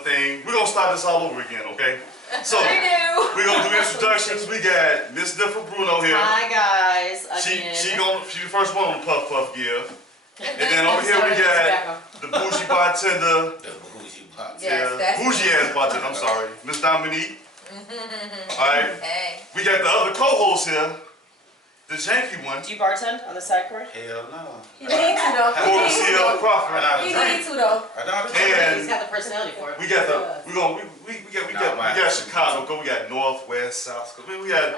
one thing. We're gonna start this all over again, okay? So we're gonna do introductions. We got Miss Niffer Bruno here. Hi guys. Again. She the first one on the Puff Puff gear. And then over here we got the bougie bartender. The bougie bartender. Yes, bougie ass bartender. I'm sorry, Miss Dominique. All right. Hey. We got the other co-host here, the janky one. Do you bartend on the side court? Hell no. He needs to though. Corey Crawford. He needs to though. And He's got the personality for it. we got we got Chicago. We got North, West, South. We got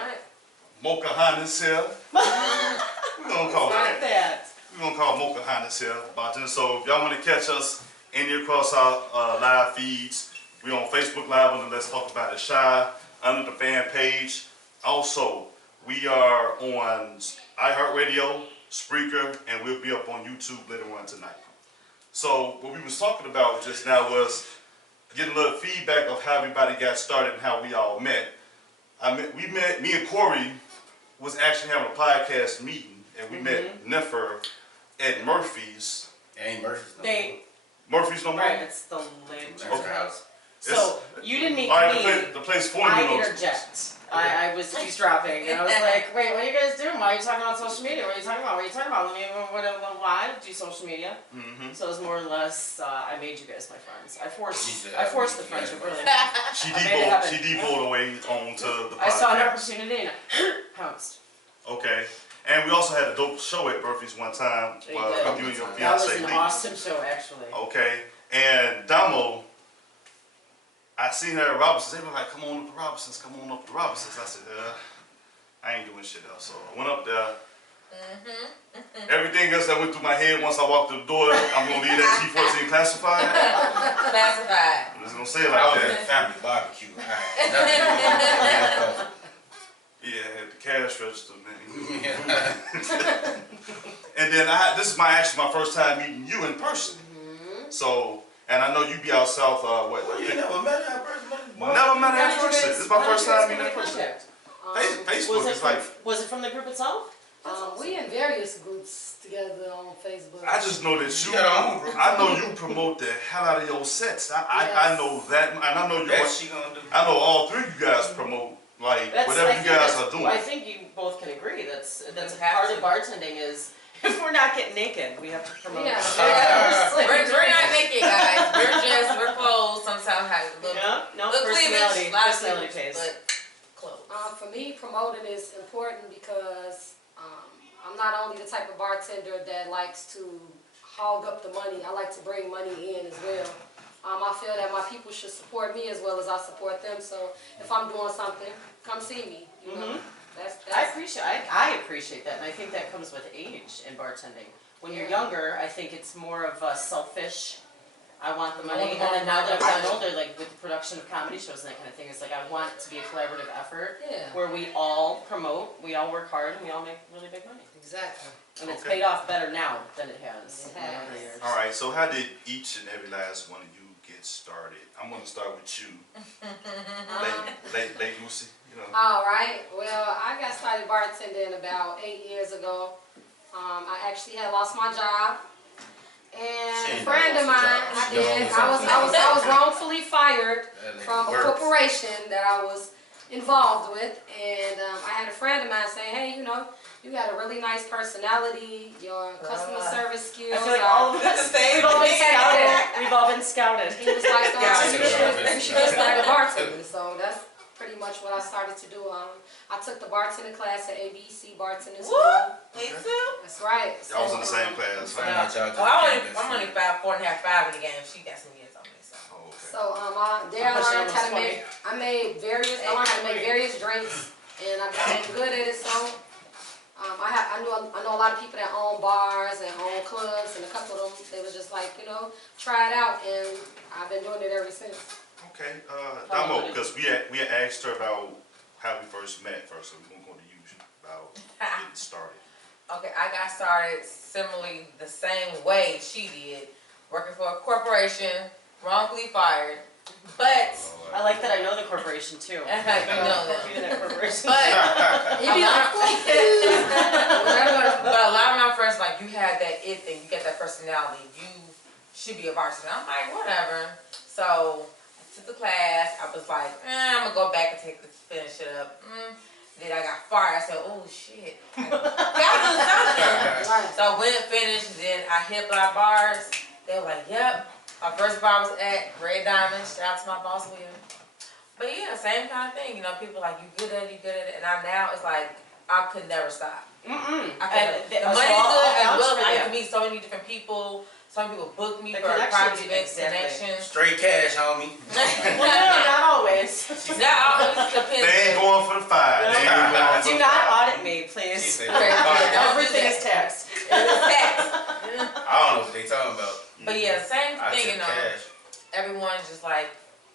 Mocha Hondas here. We're gonna call it that. We're gonna call Mocha Hondas here, bartender. So if y'all want to catch us any across our live feeds, we on Facebook Live on the Let's Talk About It Shy under the fan page. Also, we are on iHeartRadio, Spreaker, and we'll be up on YouTube later on tonight. So what we was talking about just now was getting a little feedback of how everybody got started and how we all met. Me and Corey was actually having a podcast meeting, and we met Niffer at Murphy's. Ain't Murphy's no more. Murphy's no more? Right, it's the lid. Okay. So you didn't meet right, me. the place formerly I interject. I was eavesdropping, and I was like, wait, what are you guys doing? Why are you talking about social media? What are you talking about? What are you talking about? Why do social media? So it was more or less, I made you guys my friends. I forced the friendship, really. She devoted away onto the podcast. I saw an opportunity and I pounced. Okay. And we also had a dope show at Murphy's one time with you and your That fiance. was an awesome show, actually. Okay. And Damo, I seen her at Robinson's. They were like, come on up to Robinson's, come on up to Robinson's. I said, I ain't doing shit else. So I went up there. Everything else that went through my head once I walked through the door, I'm going to leave that G14 classified. Classified. I'm just going to say it like that. Family barbecue. Yeah, at the cash register, man. And then this is actually my first time meeting you in person. So, and I know you be out south, what? Well, you never met her in person? Never met her in person. This is my first time meeting in person. Facebook is like... Was it from the group itself? We in various groups together on Facebook. I just know that I know you promote the hell out of your sets. I know that, and I know I know all three of you guys promote whatever you guys are doing. I think you both can agree. That's part of bartending is if we're not getting naked, we have to promote. Yeah. We're not naked, guys. We're clothes. Sometimes have a little personality. cleavage, Personality pays. but clothes. For me, promoting is important because I'm not only the type of bartender that likes to hog up the money. I like to bring money in as well. I feel that my people should support me as well as I support them. So if I'm doing something, come see me. You know, I appreciate that, and I think that comes with age in bartending. When you're younger, I think it's more of a selfish. I want the money, and then now that I've gotten older, like with the production of comedy shows and that kind of thing, it's like I want it to be a collaborative effort where we all promote, we all work hard, and we all make really big money. Exactly. And it's paid off better now than it has in other years. All right, so how did each and every last one of you get started? I'm going to start with you, late Lucy. You know. All right. Well, I got started bartending about 8 years ago. I actually had lost my job. And a friend of mine, I was wrongfully fired from a corporation that I was involved with, and I had a friend of mine say, hey, you know, you got a really nice personality, your customer service skills. I feel like all of us, we've all been scouted. He was like, you should just start bartending. So that's pretty much what I started to do. I took the bartending class at ABC Bartending School. Me too. That's right. Y'all was in the same class. I'm only 4.5 in the game. She got some years on me. So there I learned how to make. I learned how to make various drinks, and I became good at it. So I know a lot of people that own bars and own clubs, and a couple of them they was just like, you know, try it out, and I've been doing it ever since. Okay, Damo, because we had asked her about how we first met first, so we're going to go to you about getting started. Okay, I got started similarly the same way she did, working for a corporation, wrongfully fired, but... I like that I know the corporation too. You know them. But a lot of my friends like, you have that it thing, you get that personality, you should be a bartender. I'm like, whatever. So took the class. I was like, I'm gonna go back and finish it up. Then I got fired. I said, oh shit. I gotta do something. So I went and finished. Then I hit a lot of bars. They were like, yep. My first bar was at Red Diamond. Shout out to my boss, William. But yeah, same kind of thing. You know, people like, you good at it, you good at it. And now it's like, I could never stop. The money's good as well. I can meet so many different people. Some people book me for private events, connections. Straight cash, homie. Well, no, not always. Not always. Depends. They ain't going for the fire. They ain't going for Do the not fire. audit me, please. Everything is taxed. It's tax. I don't know what they talking about. But yeah, same I thing, took you know. cash. Everyone's just like,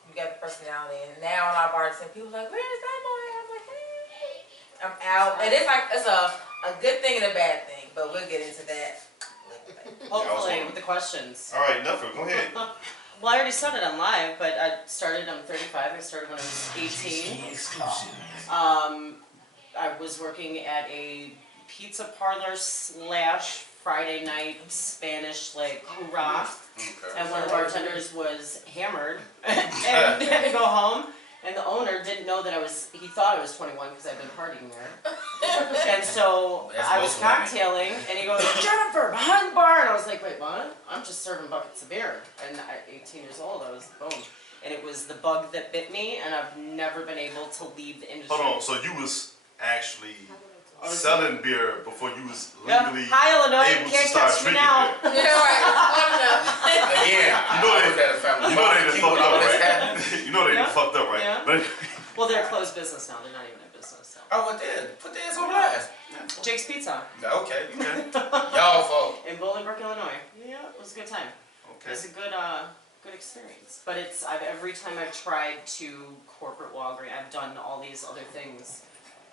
you got the personality. And now when I bartend, people are like, where's that boy? I'm like, hey. I'm out. And it's like, it's a good thing and a bad thing. But we'll get into that. Hopefully, with the questions. All right, enough. Go ahead. Well, I already said it on live, but I started, I'm 35, I started when I was 18. I was working at a pizza parlor / Friday night Spanish, like, hoorah. Okay. And one of the bartenders was hammered and had to go home. And the owner didn't know that he thought I was 21 because I'd been partying there. And so That's I was most women. cocktailing, and he goes, Jennifer, behind the bar. And I was like, wait, what? I'm just serving buckets of beer. And at 18 years old, I was, boom. And it was the bug that bit me, and I've never been able to leave the industry. Hold on. So you was actually selling beer before you was Yep. legally Hi, Illinois, able you to can't start touch me drinking now. beer. Yeah, right. Again, You know they done fucked up, right? You know they done Yeah. fucked up, right? Yeah. But Well, they're a closed business now. They're not even in business. So. Oh, what there? Put the ass on blast. Jake's Pizza Okay. Y'all fault. in Bolingbrook, Illinois. Yeah, it was a good time. It okay. was a good experience. But every time I've tried to corporate Walgreens, I've done all these other things.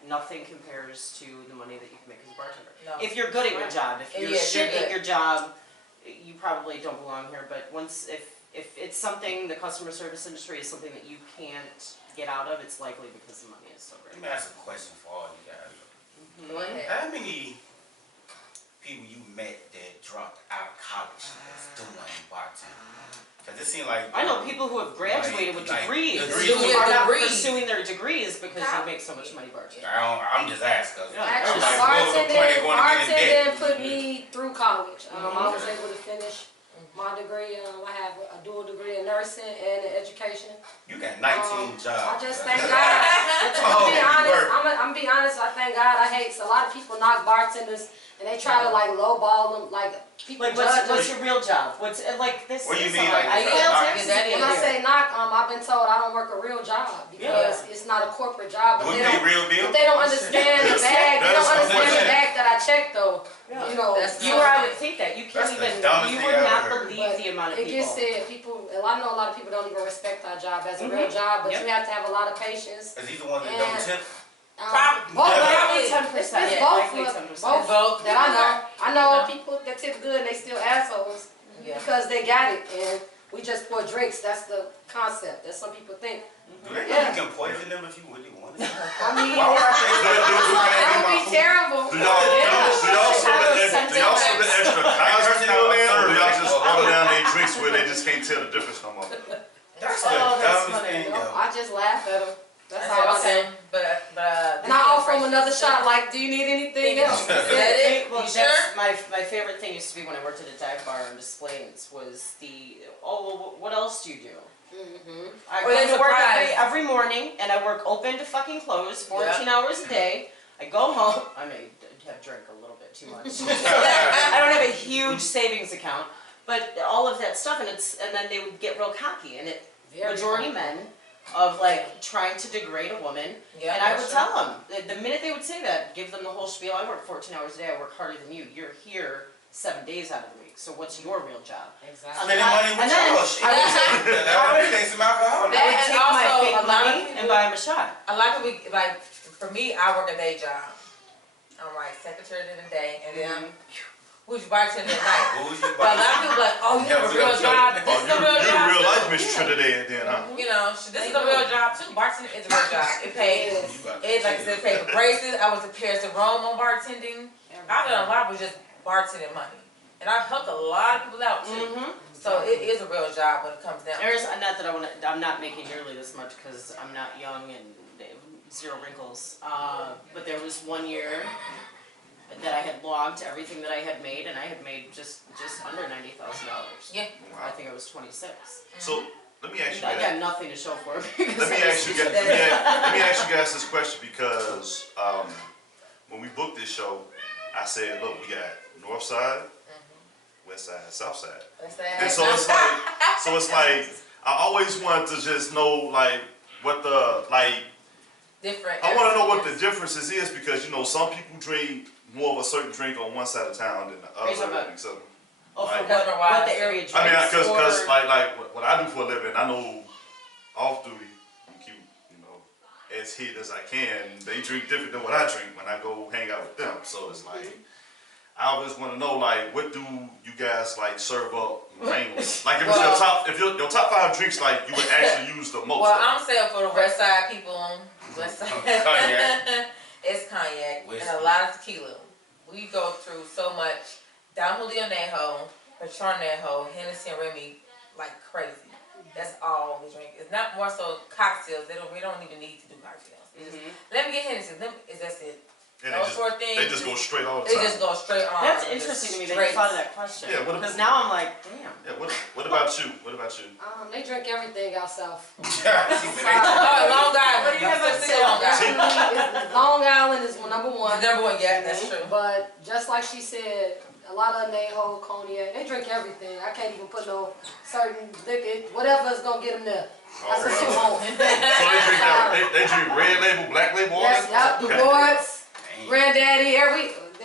Nothing compares to the money that you can make as a bartender. No. If you're good at your job, if you're Yeah, shit you're at good. your job, you probably don't belong here. But if it's something, the customer service industry is something that you can't get out of, it's likely because the money is so Let great. me ask a question for all you guys. Go ahead. How many people you met that dropped out of college that's doing bartending? Cause it seems like I know people who have graduated with like degrees, degrees. who are not Degrees. pursuing their degrees because you make so much money bartending. I'm just asking. Yeah. Actually, Like, what was the point of going to get in debt? bartending put me through college. I was able to finish my degree. I have a dual degree in nursing and in education. You got 19 jobs. I just thank God. I'm be honest. I'm be honest. I thank God. I hate a lot of people knock bartenders and they try to like lowball them. Like people Like, judge what's them. your real job? What's like this? What do you is mean, hard. like, I it's failed like, taxes that again. When I say knock, I've been told I don't work a real job because it's not a corporate job. But Would they be don't, real bill? but they don't understand the bag. They don't understand the bag that I checked though. Yeah. You know, That's You or I would think that. You can't That's the even, dumbest you thing would I've not ever heard. believe the amount of it gets people. said people. I know a lot of people don't even respect our job as a real job, but Yep. you have to have a lot of patience. Is he the one that don't And- tip? Both, Likely it's 10%. both, Likely both 10%. Both. that I know. I know people that tip good and they still assholes Yeah. because they got it and we just pour drinks. That's the concept that some people think. Do they know Yeah. you can poison them if you really want it? I mean, Why would I say that would be terrible. Do y'all serve the extra cocktail in, or do y'all just order down their drinks where they just can't tell the difference no more? That's the Oh, that's dumbest funny. thing, No, yo. I just laugh at them. That's That's all I okay. say. But And I offer them another shot. Like, do you need anything else? Is that it? Well, You that's sure? my favorite thing used to be when I worked at a dive bar and displays was well, what else do you do? I Or they come to work surprise. every morning and I work open to fucking close, 14 hours a day. I go home. I may have drank a little bit too much. So I don't have a huge savings account, but all of that stuff, and then they would get real cocky, and majority men of like trying to degrade a woman. Yeah, And I would that's tell them, the minute they would say that, give them the whole spiel. I work 14 hours a day, I work harder than you. You're here 7 days out of the week, so what's your real job? Exactly. Spending money with And then y'all. Shit. I would take, That would take some alcohol. I would And take my also, fake a lot of money and people- buy them a shot. A lot of people, like, for me, I work a day job. I'm like secretary in the day, and then I'm who's bartending at night. Who's you But a lot of people like, oh, you have a real job. This is a real You job. real life too. Miss Trinidad then, huh? You know, this is a real job too. Bartending is a real job. It pays. It like I said, it pays for braces. I was at Paris to Rome on bartending. I've done a lot with just bartending money, and I've helped a lot of people out too. So it is a real job when it comes down. There's not that I'm not making nearly this much because I'm not young and they have zero wrinkles. But there was 1 year that I had logged everything that I had made, and I had made just under $90,000. Yeah. I think I was 26. So let me ask you I guys. got nothing to show for it. Let me ask you guys this question because when we booked this show, I said, look, we got North Side, West Side, South Side. And so it's like I always wanted to just know like what the Different. I want to know what the differences is because you know some people drink more of a certain drink on one side of town than the other. So, Oh, for like, what the area drinks. I mean, because or... like what I do for a living, I know off duty, keep as hit as I can. They drink different than what I drink when I go hang out with them. So it's like I always want to know like what do you guys like serve up mainly? Like if it's your top 5 drinks like you would actually use the most. Well, I'm saying for the West Side people on West Side, Cognac. it's cognac Whiskey. and a lot of tequila. We go through so much. Don Julio Nejo, Patron Nejo, Hennessy and Remy like crazy. That's all we drink. It's not more so cocktails. We don't even need to do cocktails. Let me get Hennessy. That's it. And Those 4 things. they just go straight all the They time. just go straight on. That's interesting to me that you thought of that question. Yeah, because now I'm like, damn. Yeah, what about you? What about you? They drink everything out south. Oh, Long Island. What do you have to say? Long Island. Long Island is number one. Number one, yeah, that's true. But just like she said, a lot of Nejo, cognac, they drink everything. I can't even put no certain liquor, whatever is gonna get them there. That's what she wants. So they drink red label, black label, all Yes, that? yep, Du Bois, Granddaddy,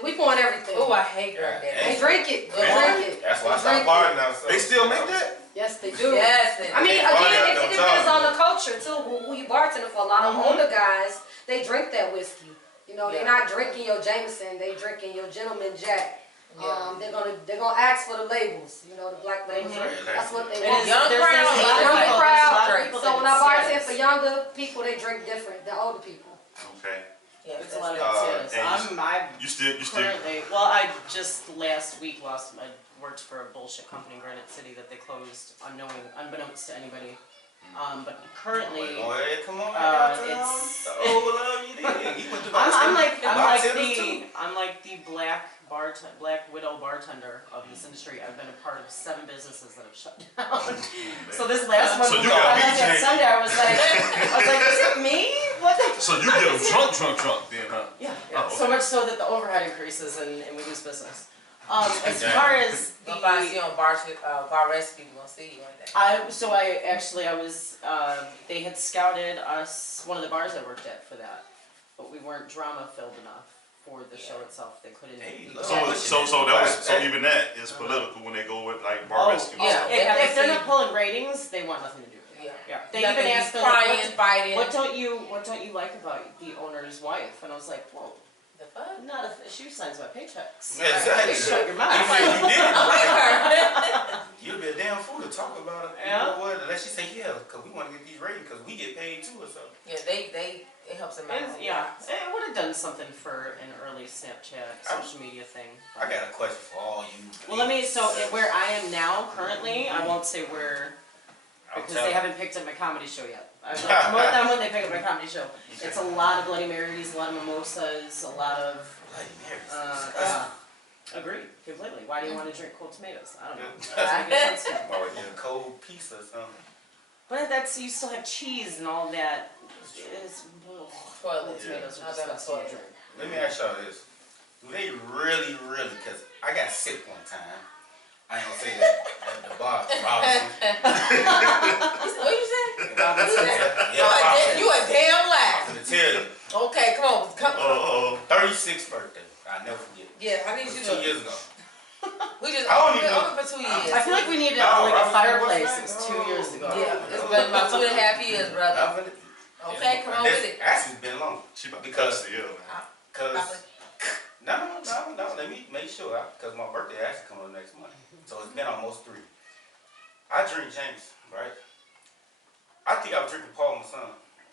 we pouring everything. Oh, I hate Granddaddy. They drink it. They drink it. That's why I They stopped drink buying it. now. So. They still make that? Yes, they do. Yes. I mean, All again, got it them depends charges. on the culture too. Who you bartending for? A lot of older guys, they drink that whiskey. You know, they're not drinking your Jameson. They drinking your Gentleman Jack. They're gonna ask for the labels. You know, the black labels. That's what they want. Young There's crowd, a young lot of crowd. people So that when I bartend it's for younger people, they drink different than older people. Okay. Yes, It's a lot of and serious. I'm You still currently, well, I just last week I worked for a bullshit company in Granite City that they closed unbeknownst to anybody. But currently, Go ahead, come on. it's. I'm like the Black Widow bartender of this industry. I've been a part of 7 businesses that have shut down. So this last one, So you got that BJ. Sunday, I was like, is it me? What the? So you get them drunk then, huh? Yeah. Oh, So okay. much so that the overhead increases and we lose business. As far as the, If I see you on bar recipe, we gonna see you on that. I was, they had scouted us, one of the bars I worked at for that, but we weren't drama filled enough for the show itself. They couldn't. So even that is political when they go with like bar rescue. yeah. If they're not pulling ratings, they want nothing to do with it. Yeah. They even asked them, crying, fighting. what don't you like about the owner's wife? And I was like, well, The fuck? not if she signs my paychecks. Yeah, exactly. Shut your mouth. If you did, Her. you'd be a damn fool to talk about it. You Yeah. know what? Unless you say, yeah, because we want to get these ratings because we get paid too or something. Yeah, it helps them out. It would have done something for an early Snapchat social media thing. I got a question for all you. Well, where I am now currently, I won't say where because they haven't picked up my comedy show yet. I will promote them when they pick up my comedy show. It's a lot of Bloody Marys, a lot of mimosas, a lot of. Bloody Marys. Agreed, completely. Why do you want to drink cold tomatoes? I don't know. Yeah. Doesn't make sense to me. Or get a cold piece or something. But you still have cheese and all that. It's, Toilet. tomatoes are I've got a disgusting to toilet. drink. Let me ask y'all this. Do they really, because I got sick one time. I ain't gonna say that at the bar, Robinson. What you say? Yeah, You a damn I'm liar. gonna tell you. Okay, come on. 36th birthday. I'll never forget. Yeah, I need It you was 2 to. years ago. We just I don't even open know. for 2 years. I feel like we need to No, like a Robinson, fireplace. what's It's his name? 2 years ago. Yeah, it's been about 2.5 years, brother. Okay, come on with it. Actually, it's been longer. She about to Because- cuss the ill, man. Cause no. Let me make sure. Cause my birthday actually coming up next month, so it's been almost 3. I drink James, right? I think I was drinking Paul my son.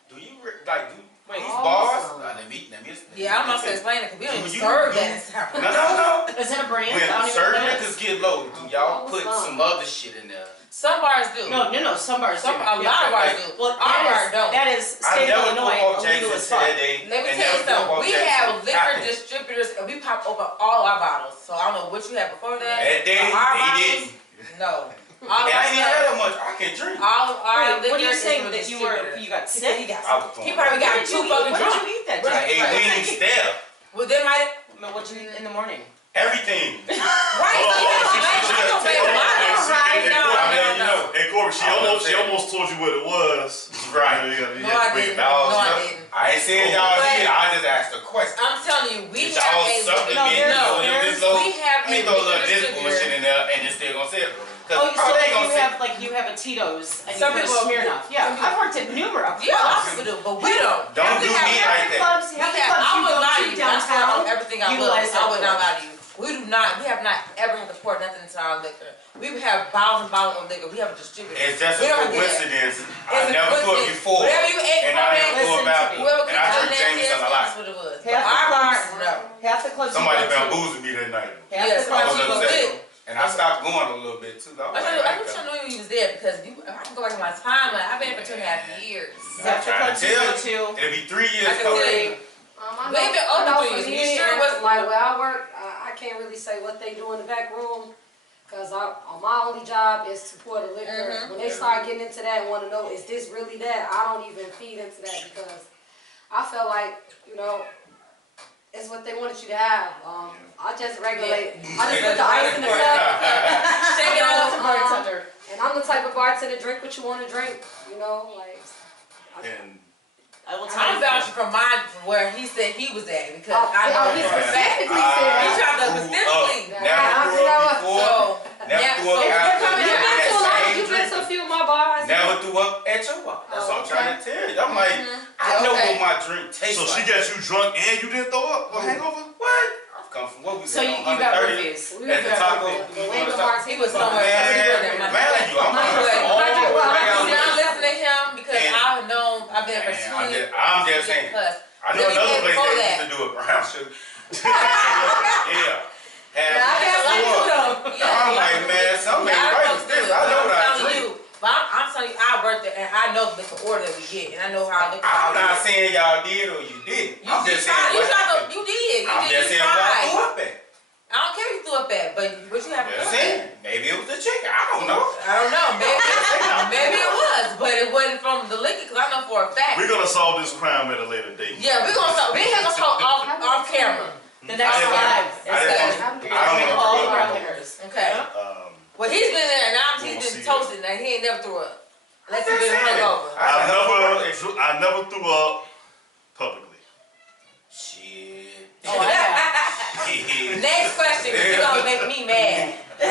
Do you like do Wait, these bars? awesome. Let me Yeah, I'm not gonna explain it because we don't even You- serve you- that in South. No. Is it a brand? I When don't even certain know. liquors get low, do y'all put some other shit in there? Some bars do. No, some bars do. A lot of bars do. Well, Our bars don't. that is I state of never Illinois, threw off illegal Jackson as fuck. today. Let me and tell you never threw something. off We Jackson have liquor after. distributors and we pop open all our bottles. So I don't know what you had before that. That day, but our they bottles, didn't. No. All And our I ain't had stuff, that much. I can drink. all of our Wait, liquor what are you is saying from a that you distributor. got sick? He got I was sick. throwing He probably up. got What did too you eat? fucking What drunk. did you eat that I day? ate wings there. Well, then might What you eat in the morning? Everything. right. So you don't pay a lot. Right, I mean, you know. Hey Corey, she almost told you what it was. Right. You No, I didn't. Y'all No, I stuff- didn't. I ain't saying y'all But- did. I just asked a question. I'm telling you, we Did have y'all a supplement this little, we have a ain't no little liquor this distributor. bullshit in there and it's still gonna sell. Cause Oh, so they gonna you have a Tito's and Some you put a people- Smirnoff. Yeah, I've worked at numerous. Yeah, a lot of people do, but we don't. Don't do me like that. Clubs, We half the have, clubs I you would go lie to to you. That's why I downtown. know everything I utilize love. I that would not door. lie to you. We have not ever had to pour nothing into our liquor. We have bottles and bottles of liquor. We have a distributor. It's just We a don't do that. coincidence. It's I a never threw it coincidence. before. Whatever you ate, And I never Listen threw to it back. me. whoever And I cooked drink that Jameson a that's lot. what it was. Half Our the bars, clubs- no. Half the clubs Somebody you go to. bamboozled me that night. Half Yeah, the somebody clubs you was go upset. to. And I stopped going a little bit too. I was I like, wish I knew you was there because I can go back in my timeline. I've been here for 2.5 years. Half the clubs you go to. It'll be 3 years I can coming. tell you. I They've been I open know for for years. me, You sure and wasn't- like where I work, I can't really say what they do in the back room. Cause my only job is to pour the liquor. Mhm. When they start getting into that and want to know, is this really that? I don't even feed into that because I feel like, it's what they wanted you to have. I just regulate. I just put the ice in the cup. Shake it That's a up. bartender. And I'm the type of bartender, drink what you want to drink. Like. And I will tell I'm you. vouching from where he said he was at because I know he for a fact. specifically said He that. tried to specifically. Never threw up before. So, Never yeah, threw up so after. you're coming You've in been to a lot. Same You've been to a drink. few of my bars. Never threw up at your bar. That's what I'm trying to tell you. I'm like, I know Okay. what my drink tastes so like. she got you drunk and you didn't throw up? A hangover? What? I've come from what we So said, you got 130 reviews. at the taco. The Lingo Martin. he was Man, somewhere. man, you, I'm See, like, I listen to him because And- I've known, I've been for 20 I'm just saying. plus. I know Really another been place before that that. used to do it, brown sugar. Yeah. I'm like, man, something ain't right with this. I know what I drink. But I'm telling you, I worked there and I know the order that we get and I know how liquor. I'm not saying y'all did or you didn't. I'm just saying You what tried happened. to, you did. You I'm did. just You saying what I tried. threw up at. I don't care if you threw up at, but what you have to Just do. saying. Maybe it was the chicken. I don't know. I don't know. Maybe it was, but it wasn't from the liquor because I know for a fact. We're gonna solve this crime at a later date. Yeah, we're gonna talk. We're gonna talk off camera. The next I live didn't- is I didn't- that I you're don't gonna drink wanna all throw the up. brown liquors. Okay. Well, he's been there and now We'll he's see been toasted and he ain't never threw up. Unless he's Just been saying. hungover. I never threw up publicly. Shit. Oh, I have. Next question, 'cause you're gonna make me mad. I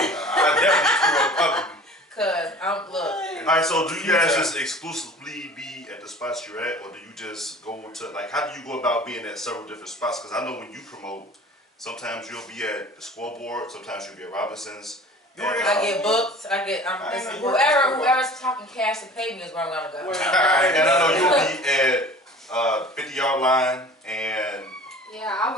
definitely threw up publicly. Cause look. Alright, so do you guys just exclusively be at the spots you're at, or do you just go to, like, how do you go about being at several different spots? Because I know when you promote, sometimes you'll be at the scoreboard, sometimes you'll be at Robinson's. And, I get booked. Whoever's talking cash to pay me is where I'm gonna go. and I know you'll be at 50-yard line, and Yeah, I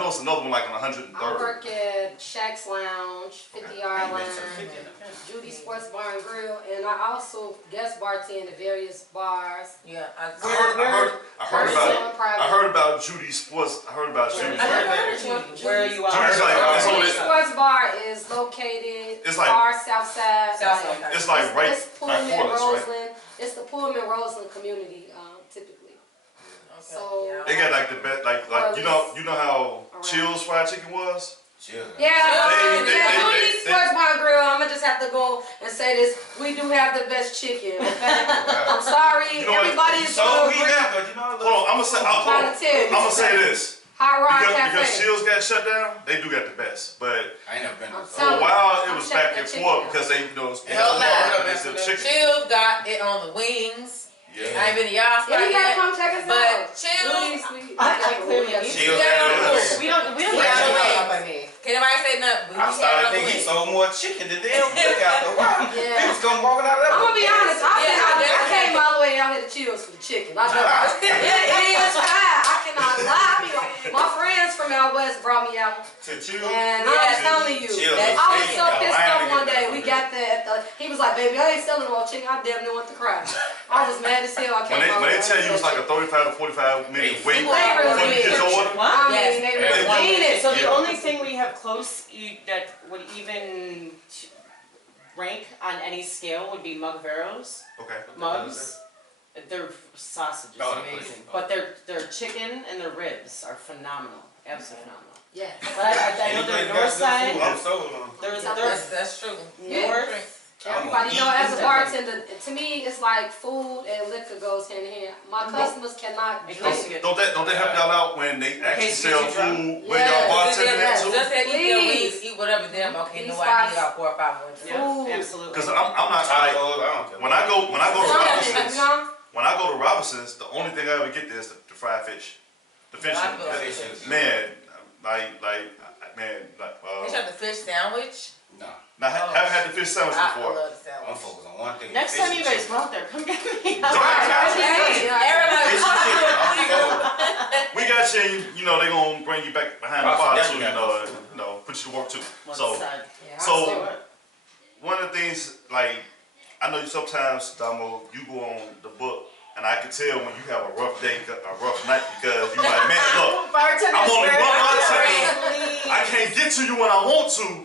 know it's another one like on 103rd. I work at Shaq's Lounge, 50-yard I line, ain't been to 50 in a minute. Judy Sports Bar and Grill, and I also guest bartend at various bars. Yeah, I heard about Judy Sports. I heard about Judy. I never heard of you. Where are you Judy's like, at? it's Judy only- Sports Bar is located It's like- far south side. Southside. It's like right It's Pullman, by Corliss, right? Roseland. It's the Pullman Roseland community, typically. So Yeah. They got like the best, like you know how Chill's fried chicken was. Chill. yeah, They- Judy Sports Bar and Grill. I'ma just have to go and say this: we do have the best chicken. Okay, I'm sorry, You know what? everybody is So gonna we agree. now, but you know, Hold on, I'm gonna say this Hot Rod because Cafe. Chill's got shut down. They do got the best, but I ain't never been I'm to for telling a while it I'm was checking back and that chicken forth out. because they Hell no. it's still chicken. Chill's got it on the wings. I Yeah. ain't been to y'all spot Yeah, you gotta yet. come check us But out. Chill's. Really sweet. I clearly need to. Chill. Yeah. We don't Yeah, have wait. up by me. Can nobody say nothing? But I we started had thinking he wings. sold more chicken than damn look out the while. Yeah. He was coming walking out of that. I'm gonna be honest. I Yeah, came all the way out $5 chills for the chicken. I know it is fine. I cannot lie. My friends from out west brought me out. To chill. And I'm telling you, I was so pissed off one day. We got there. He was like, baby, I ain't selling no chicken. I damn near want to cry. I was mad as hell. I came When they tell you it's like a 35 to 45 minute wait before really you get your order. I mean, they really mean it. So the only thing we have close that would even rank on any scale would be Mugveros. Okay. Mugs. Their sausage is amazing, but their chicken and their ribs are phenomenal, absolutely phenomenal. Yeah. But I know their north side. I'm sold on. That's true. North. Everybody know as a bartender, to me it's like food and liquor goes hand in hand. My customers cannot drink. Don't they help y'all out when they actually sell food when Yeah. y'all bartending at too? Just say Please. eat whatever them. Okay, no These idea. spots- Got 4 or 5 ones. Yeah, absolutely. Because I'm not like when I go to Robinson's. When I go to Robinson's, the only thing I ever get there is the fried fish, the fish. I feel like fish. Man, They shot the fish sandwich. No. Now haven't had the fish sandwich I before. love the I'm sandwich. focused on one thing. Next time you guys go out there, come get me. We got you. You know they gonna bring you back behind the bar too. You know, put you to work too. So one of the things like I know you sometimes, Damo, you go on the book. And I can tell when you have a rough day, a rough night, because you're like, man, look, I'm only one bartender. I can't get to you when I want to.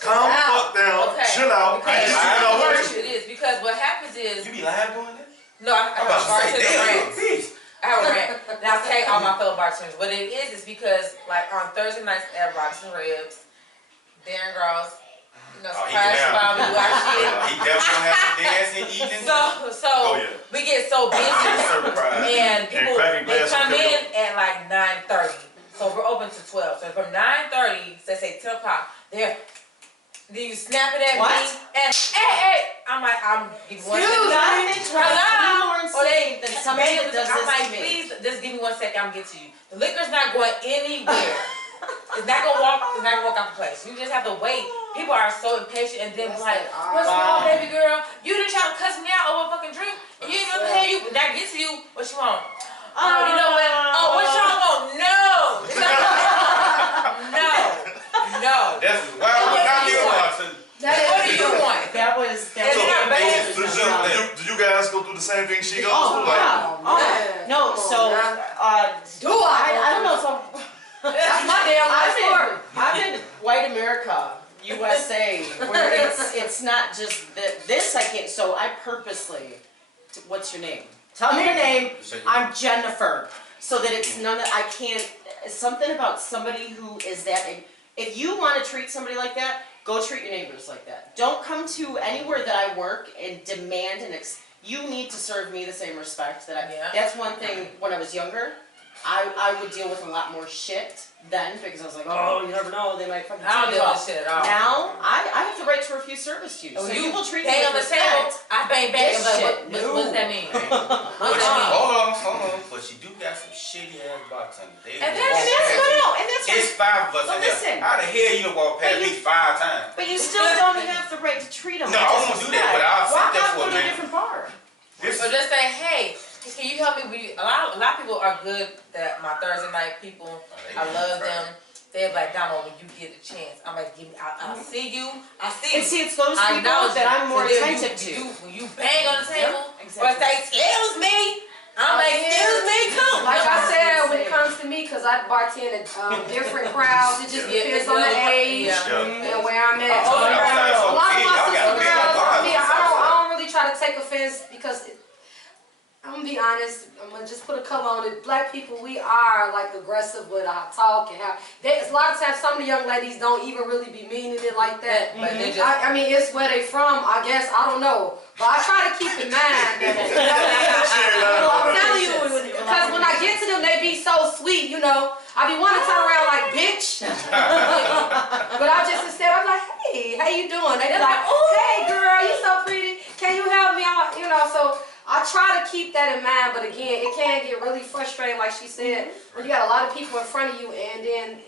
Calm the fuck down, chill out. I get to you when I want to. It is because what happens is You be live doing this? no, I have a bartender rant. Peace. I have a rant. And I'll tell all my fellow bartenders what it is because like on Thursday nights at Robinson Ribs, Darren Gross, surprise about me, our shit. He definitely have to dance and eat and So we get so busy and people they come in at like 9:30. So we're open to 12. So from 9:30 to say 10 o'clock, then you snap it at me and hey, I'm like, I'm giving one second. I'm like, please just give me 1 second, I'm getting to you. The liquor's not going anywhere. It's not gonna walk out the place. You just have to wait. People are so impatient and then like, what's wrong, baby girl? You didn't try to cuss me out over a fucking drink and you didn't pay you. When I get to you, what you want? Oh, you know what? Oh, what y'all want? No. No. That's why we're not here watching. What do you want? That was Do you guys go through the same thing she goes through? No, so Do I? I don't know if I'm. That's my damn life story. I'm in white America, USA, where it's not just this I can't. So I purposely, what's your name? Tell me your name. I'm Jennifer, so that it's none of I can't. Something about somebody who is that. If you want to treat somebody like that, go treat your neighbors like that. Don't come to anywhere that I work and demand you need to serve me the same respect that I. That's one thing. When I was younger, I would deal with a lot more shit then because I was like, oh, you never know, they might fucking I don't deal with shit at all. Now I have the right to refuse service to you. So you will treat me bang on with the table. respect. I bang back. This Like, shit, what does that mean? What Hold does that mean? on. But you do got some shitty ass bartenders. And that's It's 5 of us So in there. listen. How the hell you done walk past me 5 times? But you still don't have the right to treat them. No, I won't do that, but I'll sit there for a Walk out and go to a minute. different bar. So just say, hey, can you help me? A lot of people are good. That my Thursday night people, I love them. They're like, Donald, when you get a chance, I'm like, I'll see you. I see you. And see, it's those I people know that I'm more so then attentive to. When you bang on the table, exactly. or say, excuse me, I'm like, excuse me too. Like I said, when it comes to me, because I bartend at different crowds, it just depends on the age and where I'm at. A lot of my sister girls, I don't really try to take offense because I'm gonna be honest. I'm gonna just put a cover on it. Black people, we are like aggressive with our talk and how. A lot of times, some of the young ladies don't even really be meaning it like that. But they just, I mean, it's where they from. I guess I don't know, but I try to keep in mind that. I'm telling you, because when I get to them, they be so sweet. You know, I be wanting to turn around like bitch, but I just instead I'm like, hey, how you doing? They be like, oh, hey girl, you so pretty. Can you help me out? You know, so. I try to keep that in mind, but again, it can get really frustrating, like she said, when you got a lot of people in front of you and then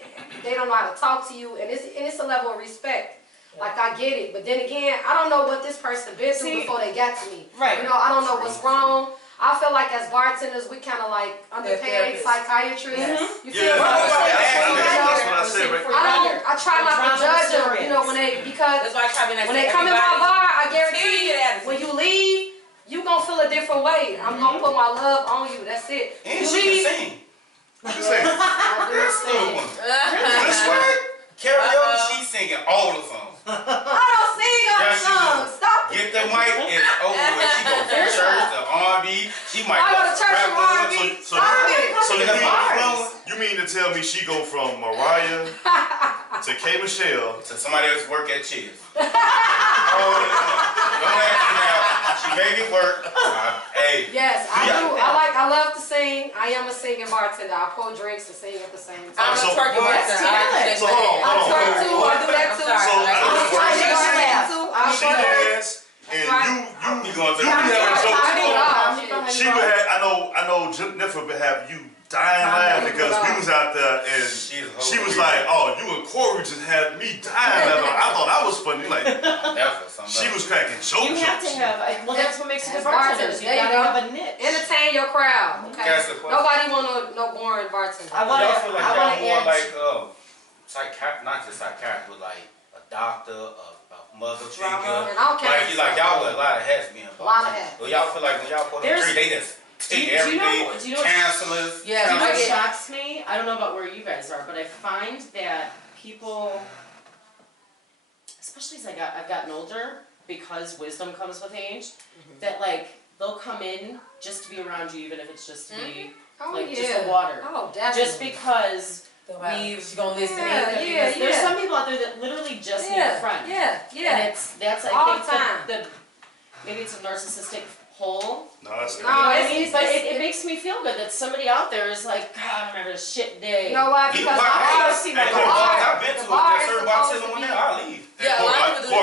they don't know how to talk to you, and it's a level of respect. Like, I get it, but then again, I don't know what this person been through before they got to me. Right. You know, I don't know what's wrong. I feel like as bartenders, we kind of like underpaid psychiatrists. You feel Yeah, that's what I said. I try not to judge them, you know, because That's why I try to be nice when to they come in my everybody. bar, I guarantee Period you, attitude. when you leave, you gonna feel a different way. I'm gonna put my love on you. That's it. And You she leave. can sing. You say, I do sing. This way, karaoke, she's singing all the songs. I don't sing all the Yeah, she songs. do. Stop it. Get the mic, it's over with. She go from church to R&B. She might I go to church rap and a little. R&B. So Stop it. So You got my flowing you mean to tell me she go from Mariah to K. Michelle? to somebody else work at Cheers. Don't ask me now. She make it work. Hey. Yes, I Yeah. do. I love to sing. I am a singing bartender. I pour drinks and sing at the same time. I'm a So- twerking That's bartender. talent. So hold on, I hold on. twerk too. I do that too. So I I'm a know twerk She bartender laugh. too. I She twerk. dance, and right. you be going through. be having jokes. I do it all. She would have, I know Jennifer would have you dying laughing because we was out there and she was like, oh, you and Corey just had me dying laughing. I thought that was funny. Like, she was cracking jokes. You have to have, well, that's what makes a good As bartenders, bartenders. You there you gotta go. have a niche. Entertain your crowd. Okay. That's the question. Nobody want no boring bartender. I Y'all wanna, feel like I y'all wanna more add. like psychiatrist, not just psychiatrist, but like a doctor, a mother figure. And all Like kinds you like y'all wear a lot of hats being A lot of bartenders. hats. Well, y'all feel like when y'all put a There's- drink, they just take do you everything. know- do you know what- Counselors. Yeah, You know I what get- shocks me? I don't know about where you guys are, but I find that people, especially as I've gotten older, because wisdom comes with age, that like they'll come in just to be around you, even if it's just to be Oh, like yeah. just the water, Oh, definitely. just because We've gonna listen Yeah, to yeah, you. there's some people out there that literally just need a friend. Yeah, And yeah. that's All I think the time. the maybe it's a narcissistic hole. No, that's No, You know what I it's- mean? But it's- it makes me feel good that somebody out there is like, God, I'm having a shit day. You know why? You Because know why? the bar, I see my Hey, the Corey, bar, I've been to the a bar is certain supposed bartender to one be. there, I'll leave. Yeah, a lot of people do.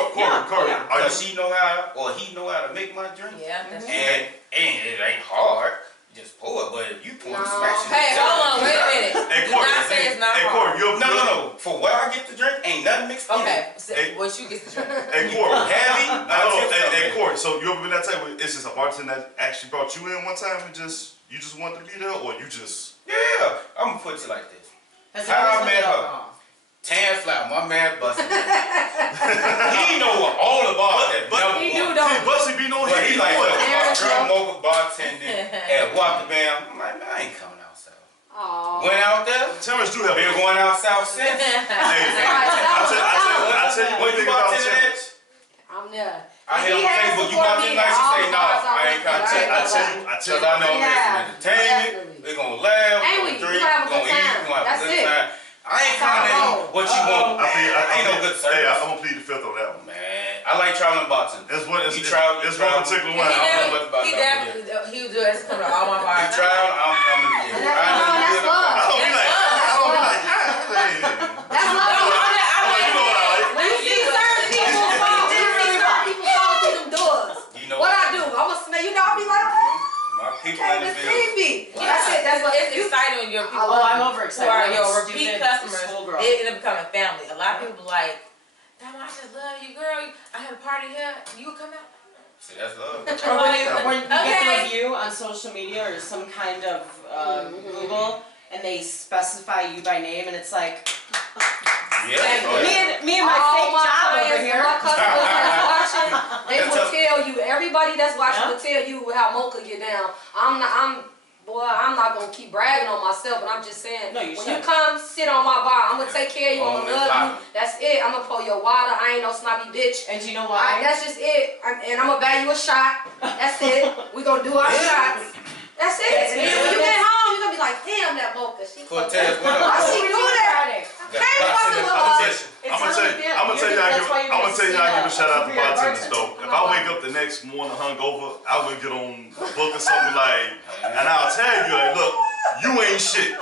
Corey, Yeah. are you, Because she know how, or he know how to make my drink. Yeah, that's true. And it ain't hard. Just pour it, but if you pour it, No. smash it. Hey, hold on, wait a minute. Hey, Do Corey, not say it's not hey, hard. Corey, No. For where I get the drink, ain't nothing mixed in. Okay, so Hey. what you get to drink? Hey, Corey. Heavy, Hold on, hey, Corey, so you ever been that type of, it's just a bartender that actually brought you in one time and you just wanted to be there, or you just... Yeah, I'm gonna put it like this. Has How I always been met her. alcohol. Tan Flat, my man Busty. He know what all about that. But- Never He won. do, though. See, Bussy be knowing But he he like, know it. look, drum over bartending at Walker Bam. I'm like, man, I ain't coming out south. Aw. Went out there, Terrence do have been going out south since. Hey, I tell you one When you thing about bartending Terrence. at, I'm there. I hear on He has Facebook, you support bartending me night, she all say, the nah, bars I ain't coming. I I tell you, Cause I know Yeah, it's entertainment, definitely. we gonna laugh, Ain't we we? gonna drink, We gonna have a we gonna good eat, time. we gonna have a That's good it. time. I ain't That's how I coming roll. in what you want. Ain't no good service. Hey, I'm gonna plead the fifth on that one. Man, I like traveling bartending. There's one, You travel, there's one particular one. I don't know much about He that one definitely, he would do it to come to all my You bars. travel, I'm coming to you. And that's love. I don't be like, That's I don't be love. like, hey. That's No, love. Oh, you know what I like. When you see certain people fall, when you see certain people fall through them doors, You know what I do? I'ma smell. You know, I be like, My people came in to the see field. me. That's it. That's what It's you. exciting when your people Oh, I'm who overexcited. are I'm your a repeat stupid customers, schoolgirl. they end up becoming family. A lot of people like, damn, I just love you, girl. I have a party here. You come out. See, that's love. Or when you get Okay. the review on social media or some kind of Google and they specify you by name and it's like, Yeah. me and my All fake my job over clients, here. my customers that's watching, they That's will a- tell you. Everybody that's watching Yeah. will tell you how Mocha get down. I'm not gonna keep bragging on myself, but I'm just saying. No, you when shouldn't. you come sit on my bar, I'm gonna take care of you. I'm On gonna and love you. poppin'. That's it. I'm gonna pour your water. I ain't no snobby bitch. And do you know why? That's just it. And I'm gonna buy you a shot. That's it. We gonna do our shots. That's it. That's And then it. when you get home, you're gonna be like, damn, that Mocha. She Cortez, what Why up? she do that? Friday. Can't fucking with us. competition. It's I'm gonna tell you, I'm gonna tell you, I'm gonna tell you how I give a shout out to bartenders though. If I wake up the next morning hungover, I would get on a book or something like, and I'll tag you like, look, you ain't shit.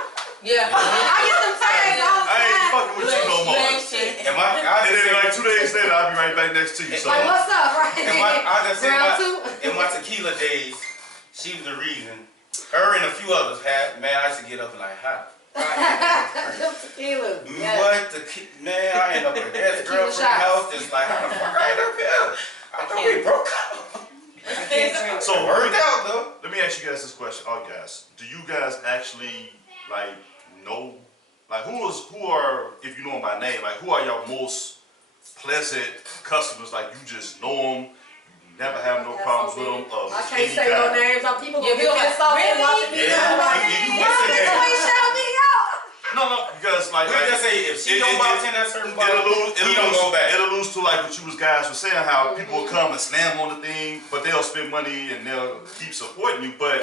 Yeah. I get them tags all the I ain't time. fucking with you no more. Same shit. And And then like 2 days later, I'll be right back next to you. So Like, what's up, right? I just say Round two. in my tequila days, she was the reason. Her and a few others had, man, I used to get up and like, how? Them tequila. Yes. What the man? I end up at that girlfriend's shots. house, just like, how the fuck I end up here? I thought we broke up. I can't drink. So Worked out though. let me ask ask you guys this question, all guys. Do you guys actually like know, like who are, if you know them by name, like who are your most pleasant customers? Like you just know them, you never have no problems with them. I can't say no names. Some people gonna get pissed off and watching me. No, because like, We just say if she don't bartend at a certain bar, we don't go back. It alludes to like what you guys were saying, how people will come and slam on the thing, but they'll spend money and they'll keep supporting you. But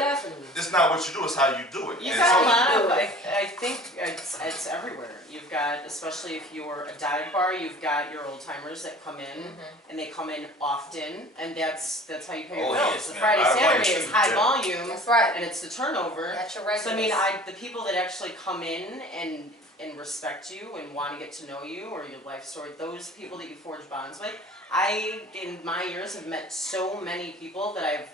it's not what you do; it's how you do it. You've got a lot of. I think it's everywhere. You've got, especially if you're a dive bar, you've got your old timers that come in, and they come in often, and that's how you pay your bills. Yes, the Friday, Saturday is high volume. That's right. And it's the turnover. That's your regulars. So I mean, the people that actually come in and respect you and want to get to know you or your life story, those people that you forge bonds with. I, in my years, have met so many people that I've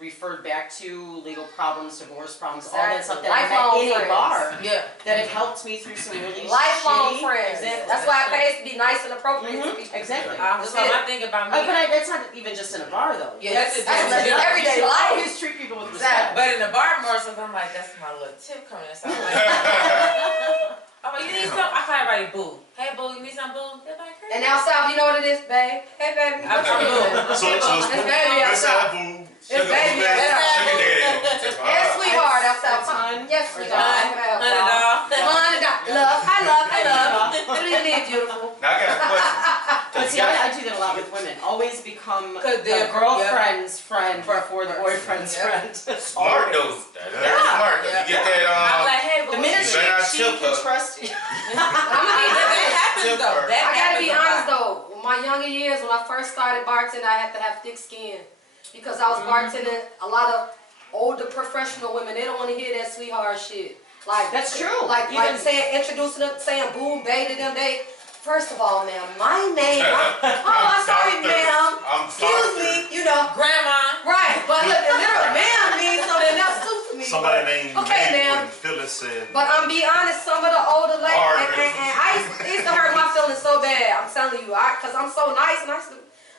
referred back to, legal problems, divorce problems, all that stuff that I met in a bar that have helped me through some really lifelong shitty friends. examples. That's why I pay to be nice and appropriate to people. Exactly. That's what I think about me. But that's not even just in a bar though. Yeah, that's everyday You should life. always treat people with respect. But in the bar more, so I'm like, that's my little tip coming in. So I'm like, you need some? I call everybody boo. Hey boo, you need some boo? They're like, hey. And now South, you know what it is, babe? Hey baby, what you doing? So it's baby outside. boo. It's baby outside. And sweetheart outside. Ton. Yes, sweetheart. $100. Love. Hi, love. Really beautiful. Now I got a question. But see, I do that a lot with women. Always become Cause the they're- girlfriend's friend before the boyfriend's friend. Smart though. That's very smart. You get that I'm like, hey boo. The minute You better not she tip can her. trust you. That happens though. That I gotta happens be a lot. honest though, in my younger years when I first started bartending, I had to have thick skin. Because I was bartending a lot of older professional women, they don't want to hear that sweetheart shit. Like That's true. Like Even- saying, introducing them, saying boom, bae to them, first of all, ma'am, my name, I'm sorry, ma'am, I'm excuse me, you know. Grandma. Right, but look, the literal ma'am means something else too to me. Somebody named Okay, ma'am. Phyllis said. But I'm be honest, some of the older ladies, Hard. and it used to hurt my feelings so bad. I'm telling you, because I'm so nice, and I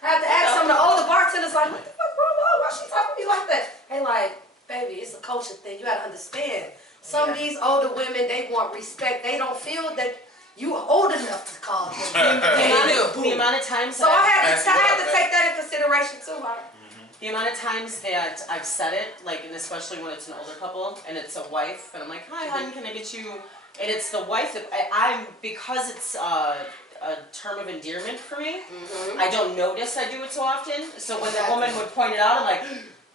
had to ask some of the older bartenders, like, what the fuck, bro? Why she talking to me like that? Hey, like, baby, it's a culture thing. You gotta understand. Some of these older women, they want respect. They don't feel that you are old enough to call them. The amount of times So I had to take that in consideration too. The amount of times that I've said it, like, and especially when it's an older couple and it's a wife, and I'm like, hi, hon, can I get you? And it's the wife that I'm because it's a term of endearment for me. I don't notice I do it so often. So when the woman would point it out, I'm like,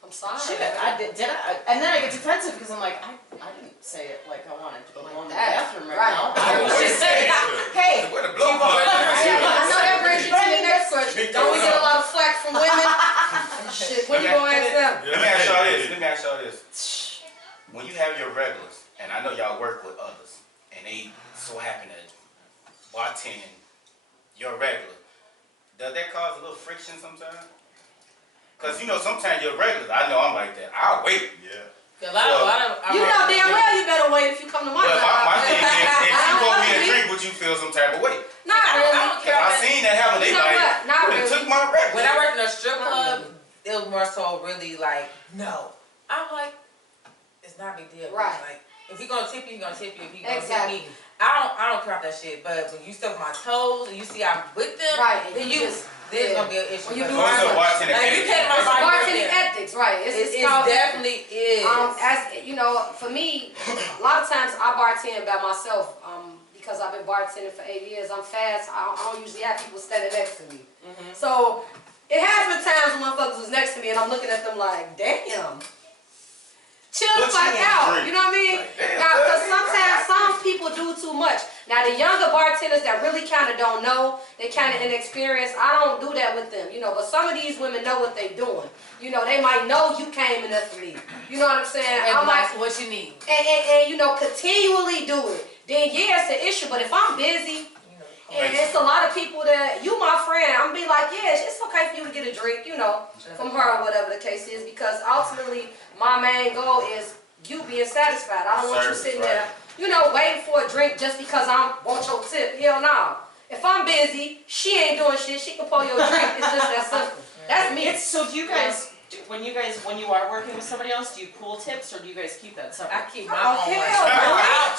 I'm sorry. shit, I did I? And then I get defensive because I'm like, I didn't say it like I wanted to go alone in the bathroom right now. I was just saying, hey, Where the blow I know that brings you to the next question. Don't we get a lot of flack from women? Shit, when you gonna ask them? Let me ask y'all this. When you have your regulars, and I know y'all work with others, and they so happen to bartend your regular, does that cause a little friction sometimes? Because, you know, sometimes your regulars, I know I'm like that. I'll wait. Yeah. A lot of. You know damn well you better wait if you come to my But job. my thing is, if you go me a drink, would you feel some type of way? Not really. I don't care. I seen that happen. They You know like, what? Not they really. took my regular. When I worked in a strip club, it was more so really like, no. I'm like, it's not a big deal. Right. Like, if he gonna tip you, he gonna tip you. If he gonna Exactly. tip me, I don't care about that shit. But when you step on my toes and you see I'm with them, Right, and then you you just- there's gonna be an issue. When you do So it's a research. bartending Like, you etiquette. can't It's my bartending ethics, right? It's It called definitely is. as you know, for me, a lot of times I bartend by myself. Because I've been bartending for 8 years. I'm fast. I don't usually have people standing next to me. So it has been times when motherfuckers was next to me and I'm looking at them like, damn. Chill the What fuck you out. wanna drink? You know what I mean? Like, damn, Because man. sometimes some people do too much. Now the younger bartenders that really kind of don't know, they kind of inexperienced. I don't do that with them, you know. But some of these women know what they doing. You know, they might know you came in there for me. You know what I'm saying? And I'm like, that's what you need. and you know, continually do it. Then yeah, it's an issue. But if I'm busy, and it's a lot of people that, you my friend, I'm gonna be like, yeah, it's okay for you to get a drink, you know, from her or whatever the case is, because ultimately my main goal is you being satisfied. I don't want you Service, sitting right. there, you know, waiting for a drink just because I want your tip. Hell no. If I'm busy, she ain't doing shit, she can pour your drink. It's just that simple. That's me. So do you guys when you are working with somebody else, do you pool tips or do you guys keep that separate? I keep my own money.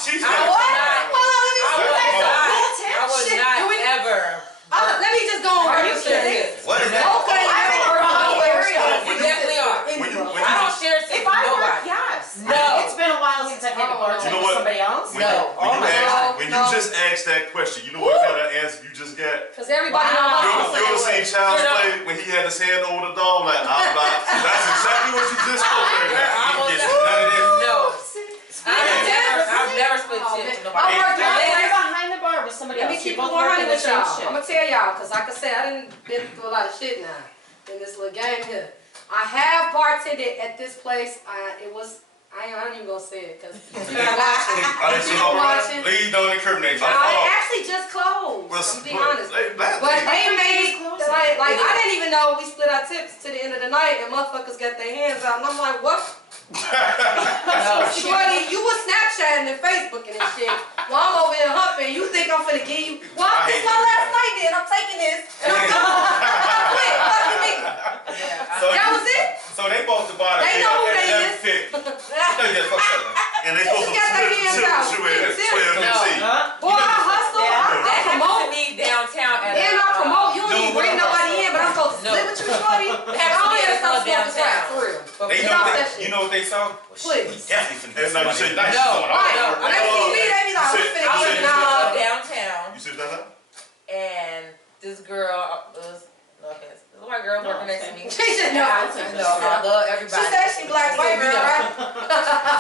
She's I would not ever. Let me just go on Are record you and say kidding? this. What is that? Okay, I'm in a wrong area. We definitely are. I don't share If tips with I work, nobody. yes. No. It's been a while since I've had to Oh, bartend you know with what? somebody else. When you just asked that question, you know what kind of answer you just got? Because everybody Wow. knows You ever seen Child's Play when he had his hand over the dog like, I'm like, that's exactly what you just spoke right now. He gets none of this. No. I've never split tips with nobody. I work You're out. behind the bar with somebody Let me else. keep You it both work 100 in the with same y'all. shit. I'm gonna tell y'all, cause like I said, I done been through a lot of shit now in this little game here. I have bartended at this place. I ain't even gonna say it, cause people watching. People watching. Please don't incriminate It actually just closed. I'm being honest. But they made like I didn't even know we split our tips to the end of the night, and motherfuckers got their hands out, and I'm like, what? Shorty, you was Snapchatting and Facebooking and shit. While I'm over here humping, you think I'm finna give you? Well, this my last night then. I'm taking this and I'm gone. I quit. Fuck you, nigga. That was it. So they both the bottom. They know who they is. And they supposed to got their hands out. you at 12 No. MC. Boy, I hustle. Yeah. I That happened promote. to me downtown at And I promote. You don't No, even bring no, nobody in, but I'm supposed to No. split with you, shorty. That happened to me at a club downtown. For real. They Get know off they, that shit. you know what they saw? Please. We definitely finna And now you say get nice. No. Right. No. When they see me, they be like, we finna I was get in a it club now. downtown, You said that? and this girl was, no offense, this white girl working next to me. She said no. I love everybody. She said she black white girl, right?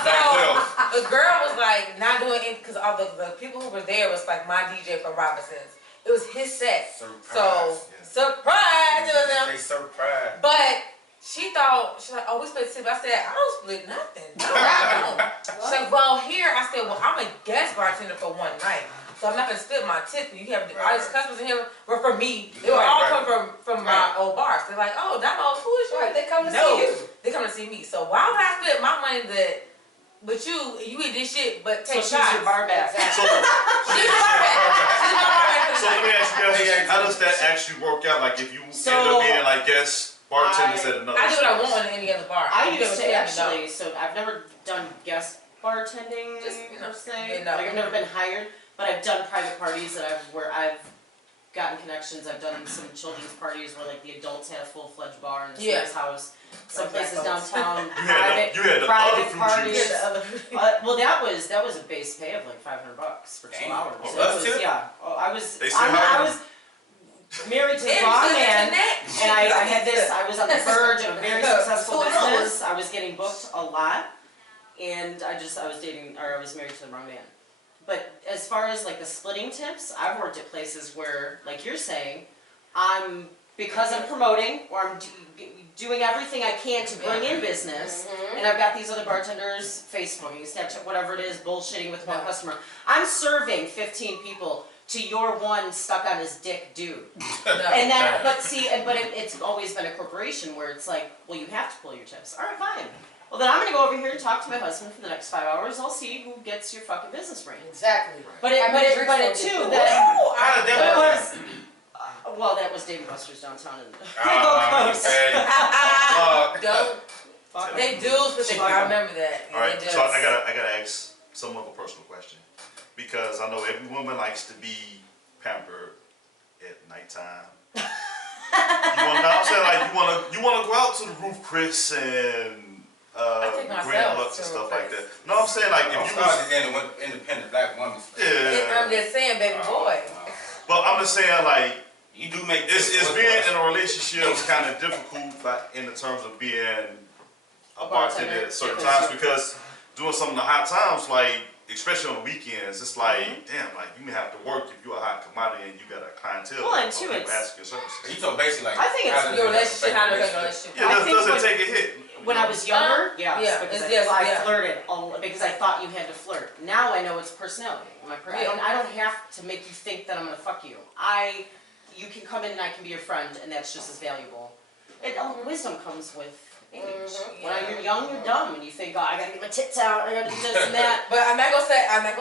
So the girl was like not doing it because all the people who were there was like my DJ from Robinson's. It was his set. So surprise to them. They surprised. But she thought she's like, oh, we split tip. I said, I don't split nothing. No, I don't. She's like, well, here I said, well, I'm a guest bartender for one night. So I'm not gonna split my tip. You have all these customers in here were from me. They were all come from my old bars. They're like, oh, Damo, who is you? Right, they come to No, see you. they come to see me. So why would I split my money that with you eat this shit but So take she's shots? your bar back. So, She's my back. so let me ask you guys, how does that actually work out? Like if you end up being like guest bartenders at another I do what I space? want in any other bar. I You used never to tell me no. actually, so I've never done guest bartending Just, you know, per se. you know. Like I've never been hired, but I've done private parties where I've gotten connections. I've done some children's parties where like the adults had a full-fledged bar in a Yeah. nice house. Some Like places that folks. downtown, You had the private other fruit parties. juice. Well, that was a base pay of like $500 for 2 Damn. hours. Oh, It that's was, too? yeah. Oh, I was. They still I hire was married to the Damn, wrong you said man. that? And I had this, I was on the verge of a very successful 2 hours. business. I was getting booked a lot. And I was dating, or I was married to the wrong man. But as far as like the splitting tips, I've worked at places where, like you're saying, because I'm promoting, or I'm doing everything I can to bring in business, and I've got these other bartenders Facebooking, Snapchat, whatever it is, bullshitting with one customer. I'm serving 15 people to your one stuck on his dick dude. And then, but it's always been a corporation where it's like, well, you have to pull your tips. All right, fine. Well, then I'm gonna go over here and talk to my husband for the next 5 hours. I'll see who gets your fucking business ring. Exactly. But it too, How did that work? well, that was Dave & Buster's downtown in Don't. They do, but they, I remember that. All right, They so just- I gotta ask somewhat of a personal question, because I know every woman likes to be pampered at nighttime. I'm saying like you wanna go out to the roof, Chris, and take myself Grand Lux and to stuff Roof like Chris. that. No, I'm saying like if you was, independent black woman. yeah. I'm just saying, baby boy. But I'm just saying like You do make it's being in a relationship kind of difficult in the terms of being a bartender at certain times, because doing some of the hot times, like especially on the weekends, it's like damn, like you may have to work if you're a hot commodity and you got a clientele. Well, and of too, people it's- asking your services. You talk basically like I think it's how does Your it relationship, affect how to your make a relationship. Yeah, I does think it take a hit? when I was younger, yeah, because yes, I yeah. flirted because I thought you had to flirt. Now I know it's personality. I don't have to make you think that I'm gonna fuck you. You can come in and I can be your friend, and that's just as valuable. Wisdom comes with age. When you're young, you're dumb, and you think, oh, I gotta get my tits out, I gotta do this and that. But I'm not gonna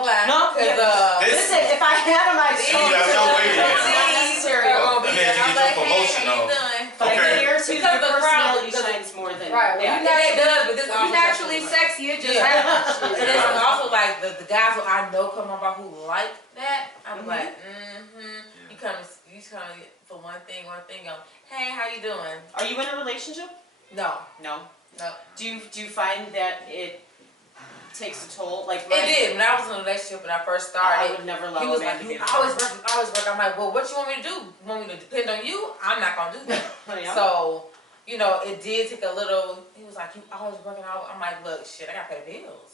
lie. No, Cause listen, if I had them, I'd show You got no way to It's not necessary. Let me get your promotion, though. But I Okay. Your personality shines more than Right, well, yeah. It does, but this You also naturally like- sexy, it just Yeah. happens. And it's also like the guys who I know come up who like that. I'm Mhm. like, You come for one thing, hey, how you doing? Are you in a relationship? No. No. No. Do you find that it takes a toll? Like It did. When I was in a relationship when I first I started, would never allow he a was man like, to be you a always work. I'm like, well, what you want me to do? You want me to depend on you? I'm not gonna do that. Yeah. So, it did take a little. He was like, you always working out. I'm like, look, shit, I gotta pay bills.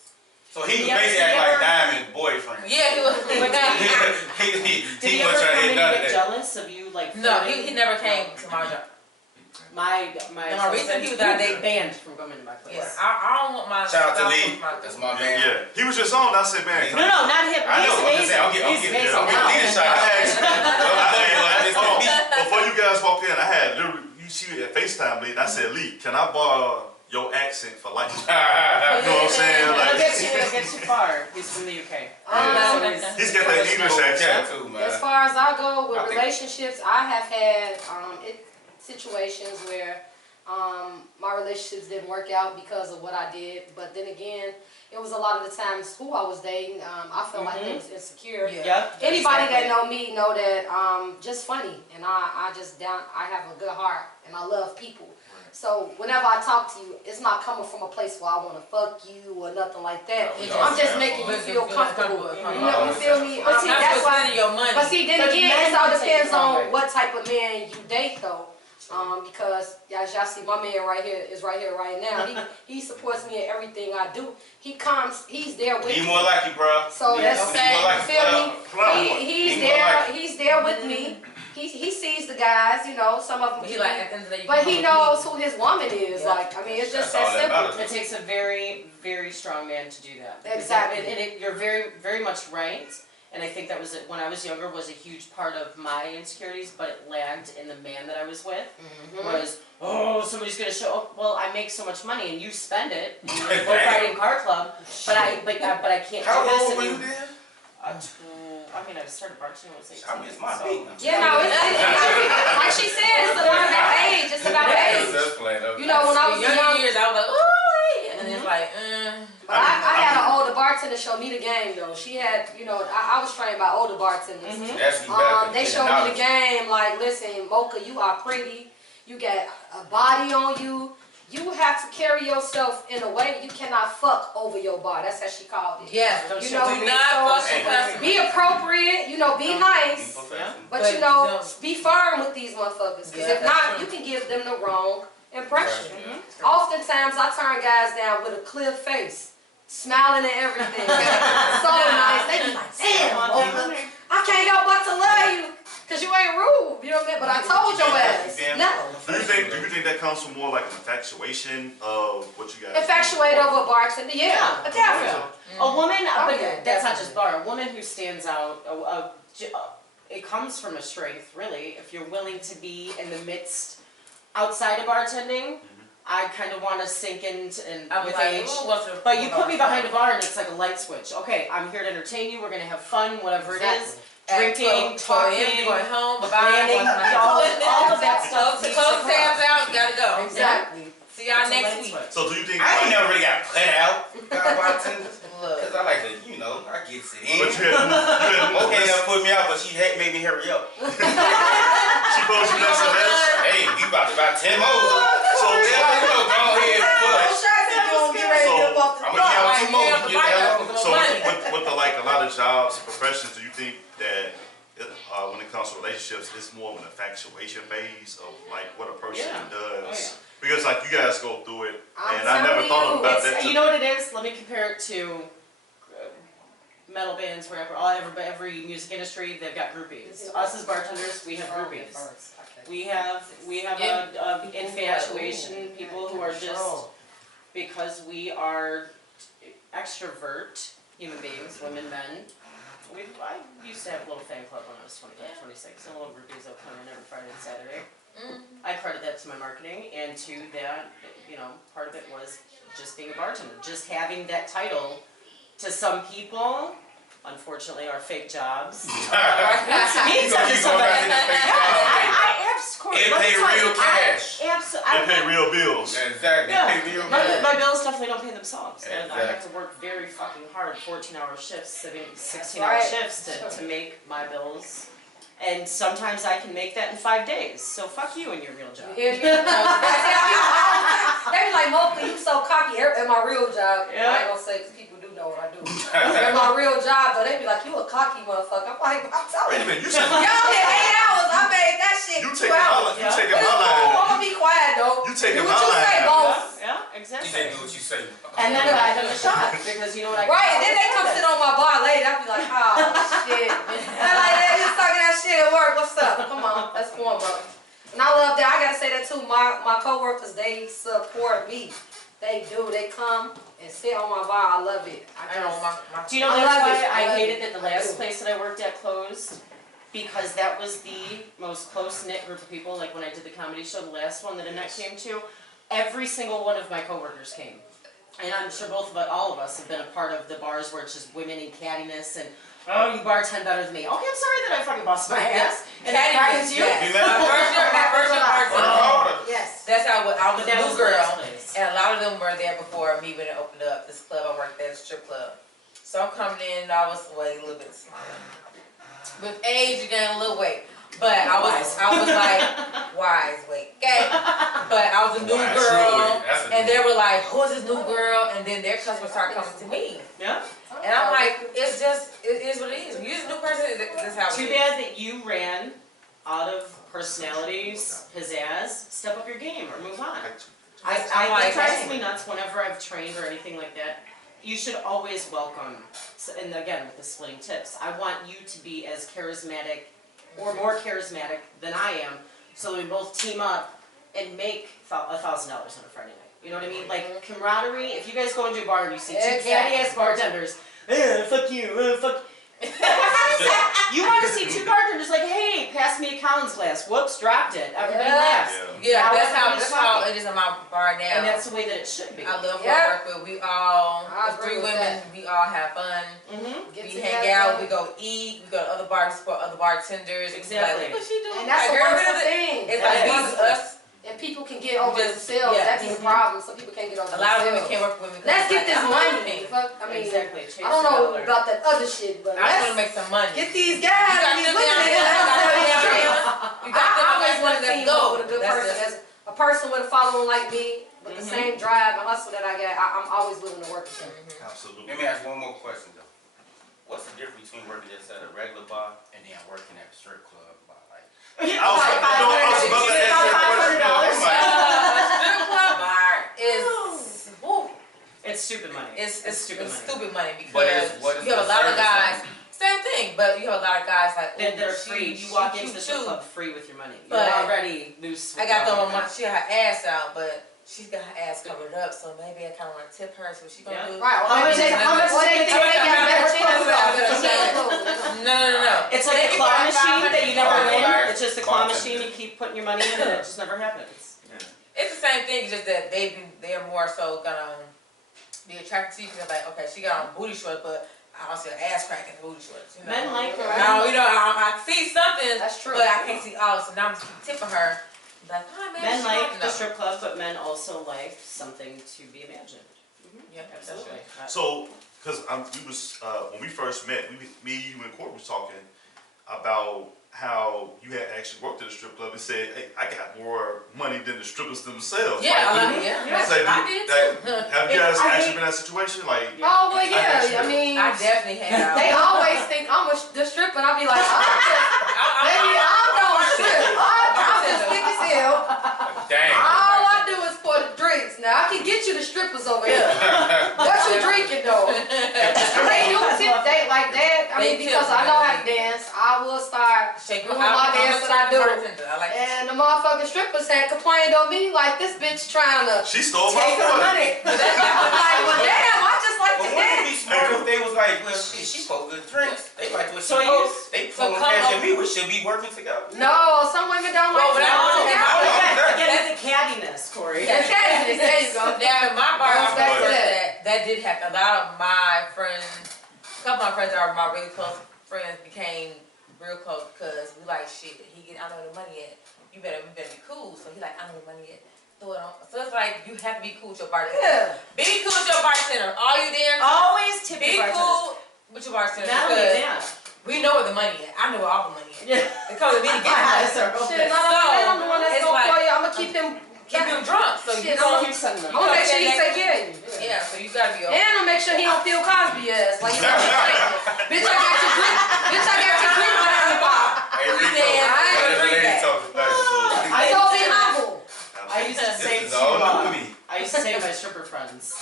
So he was Yeah, basically did you acting like ever- Diamond's boyfriend. Yeah, he was. Did he he ever wasn't trying to come hit in none and of get that. jealous of you like No, flirting? he never came to my job. My No, reason he was out there- banned from coming to my place. Yeah, I don't want my Shout out to spouse Lee. with my- That's my man. Yeah, he was just on. I said, man, No, not him. I know. I'm He's just saying. I'm amazing. getting He's amazing. Lee the shot. I asked you. Hold on. I Before you guys walked in, I had literally, you see at FaceTime, Lee, and I said, Lee, can I borrow your accent for life? You know what I'm saying? I'll Like, get you far. He's from the UK. he's got that English accent. too, man. As far as I go with I think- relationships, I have had situations where my relationships didn't work out because of what I did. But then again, it was a lot of the times who I was dating. I felt like they was insecure. Yeah. Yep. Anybody that know me know that just funny, and I have a good heart and I love people. So whenever I talk to you, it's not coming from a place where I want to fuck you or nothing like that. No, I'm just yeah. making you But feel you feel comfortable. comfortable. You know, you feel me? But see, Not That's for why. spending your money. But see, then But again, men it all can take depends it wrong way. on what type of man you date, though. Because as y'all see, my man right here is right here right now. He supports me in everything I do. He comes, he's there with He me. more like you, bro. So Yeah, that's okay. He more like you feel me? Plow. He's He more there. like- He's there with me. He sees the guys. You know, some of them. He like at the end of the day, you But come he with knows me. who his woman is. Yeah. Like, I mean, it's just That's all that that simple. matters. It takes a very, very strong man to do that. Exactly. And you're very, very much right. And I think that was, when I was younger, was a huge part of my insecurities, but it lagged in the man that I was with. Was, oh, somebody's gonna show up. Well, I make so much money and you spend it in your boat riding car club, but I can't How do this. old and were you then? I started bartending when I was 18. I mean, it's my so- beat now. Yeah, no, it's like she said, it's about that age. It's about age. That's playing up. You know, when I was Younger young, years, I was like, ooh, and then it's like, but I had an older bartender show me the game though. She had, you know, I was trained by older bartenders. That's even better. They showed me the game. Like, listen, Mocha, you are pretty. You got a body on you. You have to carry yourself in a way you cannot fuck over your body. That's how she called it. yes, Don't You you know, do not fuck Hey, with customers. Be appropriate, you know, be nice. But you know, be firm with these motherfuckers. Because Yeah, if not, that's you true. can give them the wrong impression. Right. Oftentimes, I turn guys down with a clear face, smiling and everything. So nice. They be like, damn, Mocha, I can't help but to love you. Because you ain't rude. You know what I mean? But I told your ass. No. Do you think that comes from more like an infatuation of what you guys Infatuate over a bartender. Yeah. Definitely. A woman, but Okay, that's not just bar. A woman who stands out, it comes from a strength, really. If you're willing to be in the midst, outside of bartending, I kind of want to sink in I'm with like, age. ooh, what's the- But you put me behind a bar and it's like a light switch. Okay, I'm here to entertain you. We're gonna have fun, whatever it is. Drinking, talking, going home, planning, all of that stuff. needs to Close come. tabs out, gotta go. Exactly. See y'all It's a next light week. switch. So do you think? I ain't never really got put out by bartenders. Look. Because I like to, you know, I get it But in. you had to Okay, never put me out, but she made me hurry up. She posed you next to that. Hey, you about 10 more. So, yeah, you know, go ahead and push. I'm gonna get out 2 more. You get the hell on. So with the like a lot of jobs and professions, do you think that when it comes to relationships, it's more of an infatuation phase of like what a person Yeah. does? Oh, yeah. Because like you guys go through it, I'm and I never telling thought you, about It's, that. you know what it is? Let me compare it to metal bands, whatever. Every music industry, they've got groupies. Us as bartenders, we have groupies. We have a infatuation, people who are just, because we are extrovert human beings, women, men. I used to have a little fan club when I was 25, 26, and little groupies that come in every Friday and Saturday. I credit that to my marketing, and to that, part of it was just being a bartender, just having that title. To some people, unfortunately, are fake jobs. You gonna keep going back to the fake job. It pay real cash. They pay real bills. Exactly. Yeah. They pay real cash. My bills definitely don't pay themselves. And I have Exactly. to work very fucking hard, 14-hour shifts, 16-hour right. shifts to make my bills. And sometimes I can make that in 5 days. So fuck you and your real job. They be like, Mocha, you so cocky at my real job. Yeah. I ain't gonna say, because people do know what I do. At my real job, though, they be like, you a cocky motherfucker. I'm like, I'm Wait a telling you. minute, you said Y'all did 8 hours. I made that shit you 2 taking hours. my, you taking But my it's cool. line. I'm gonna be quiet, though. You taking Do my what you line. say, boss. Yeah, You exactly. say do what you say. And then I have a shot because you know what I Right, and then they come sit on my bar later. I be like, oh, shit. And I'm like, hey, you talking that shit at work. What's up? Come on, that's form, bro. And I love that. I gotta say that too. My coworkers, they support me. They do. They come and sit on my bar. I love it. I know Do you know I that's love why it. I I love hated it. that the last place that I worked at closed? Because that was the most close-knit group of people. Like when I did the comedy show, the last one that Annette came to, every single one of my coworkers came. And I'm sure all of us have been a part of the bars where it's just women and cattiness and, oh, you bartend better than me. Okay, I'm sorry that I fucking busted my ass. And that frightens you. Yes. My first year bartender. Yes. That's how I was But that a was new the girl, last place. and a lot of them were there before me when it opened up. This club I worked at, a strip club. So I'm coming in, I was a little bit smaller. With age, you gain a little weight. But I was like, wise weight, okay? But I was a new Wise girl, weight, that's a and new- they were like, who is this new girl? And then their customers start coming to me. Yeah. And I'm like, it is what it is. When you're just a new person, this is how it Too is. bad that you ran out of personalities, pizzazz. Step up your game or move on. I'm That like, drives hey. me nuts whenever I've trained or anything like that. You should always welcome, and again with the splitting tips, I want you to be as charismatic or more charismatic than I am, so we both team up and make $1,000 on a Friday night. You know what I mean? Like camaraderie. If you guys go into a bar and you see two catty ass bartenders, fuck you, fuck. You want to see two bartenders like, hey, pass me a Collins glass. Whoops, dropped it. Everybody laughs. Yeah, Now that's everybody's how talking. it is in my bar now. And that's the way that it should be. I love who Yeah. I work with. We all, I the agree 3 with women, that. we all have fun. Mm-hmm. Get We together. hang out, we go eat, we go to other bars, support other bartenders. Exactly. Like, look what she doing. And that's a Like, girl, wonderful it is- thing. It's That like is. these us. And people can get over Just- themselves. yeah. That's the problem. Some people can't get over A lot of women themselves. can't work with women. Let's get this money. I Fuck, I mean, Exactly. Chase I don't know the dollar. about that other shit, but just want to let's make some money. get these You guys got and these them women down in there, there. you got them Let's down street. there. You I got them always down want there, to team let's up go. with a good That's person, it. as a person with a following like me, with the Mhm. same drive and hustle that I got. I'm always willing to work with them. Absolutely. Let me ask one more question though. What's the difference between working just at a regular bar and then working at a strip club bar? Like, I was about to ask you that question. Strip club bar is, woo, It's stupid money. it's stupid money. stupid money What because is- what is you have a the lot of service guys. like? Same thing, but you have a lot of guys like That are ooh, free. she- You walk she into the cute strip too. club free with your money. You're But already loose. I got them on money. she got her ass out, but she's got her ass covered up, so maybe I kind of want to tip her. So she gonna Yeah. do. Right. How much is- how much Or they is- think they got a better chance No, no, no. It's like a claw machine that you never win. It's just a claw machine. You keep putting your money in and it just never happens. It's the same thing, just that they're more so gonna be attracted to you because like, okay, she got on booty shorts, but I don't see her ass cracking booty shorts. You know? Men like her. No, you know, I see something, That's true. but I can't see all. So now I'm just keep tipping her. Like, oh man, Men she like don't the know. strip club, but men also like something to be imagined. Yeah, Absolutely. So, because we was when we first met, me, you, and Court was talking about how you had actually worked at a strip club and said, "Hey, I got more money than the strippers themselves." Yeah, Like, yeah. it's like, I did too. have you guys I actually mean- been in that situation? Like, Oh, well, yeah. I mean, I definitely have. they always think I'm the stripper, and I be like, maybe I don't strip. I'm just thick as hell. dang. All I do is pour the drinks. Now, I can get you the strippers over here. What you drinking, though? They do tip date like that. I mean, They because tip, I know how yeah. to dance. I will start Shake doing my dance that I do. I like And the motherfucking strippers had complained on me like this bitch trying to she stole my take her money. money. I'm like, well, damn, I just like But to wouldn't it dance. be smart if they was like, well, shit, she supposed good drinks. They like what she So posts. They so pulling come cash on. at me. We should be working together. No, some women don't Well, like when I to was work in together. my- Again, it's the cattiness, Corey. There you go. Now in my bar, I Goes back to worked that. that did happen. A lot of my friends couple of my friends are my really close friends became real close because we like shit. I know the money at. We better be cool. So he like, I know the money at. Throw it on. So it's like you have to be cool with your bartender. Yeah. Be cool with your bartender. All you there. Always tip Be your cool with your bartender. Not only that. We know where the money at. I know where all the money at. Yeah. They come to me to get the money. Shit, I'm the one that's it's gonna like- call you. I'm gonna keep him. Keep him drunk. So Shit, you I'm don't. I'm gonna make sure he take care of you. Yeah. So you gotta be. And I'm gonna make sure he don't feel Cosby ass. Like, you know, bitch, I got your drink. Bitch, I got your drink without the bar. Hey, You Rico, said, I ain't the agree lady that. talking back. I so be humble. I used to say This is to all new to me. I used to say to my stripper friends,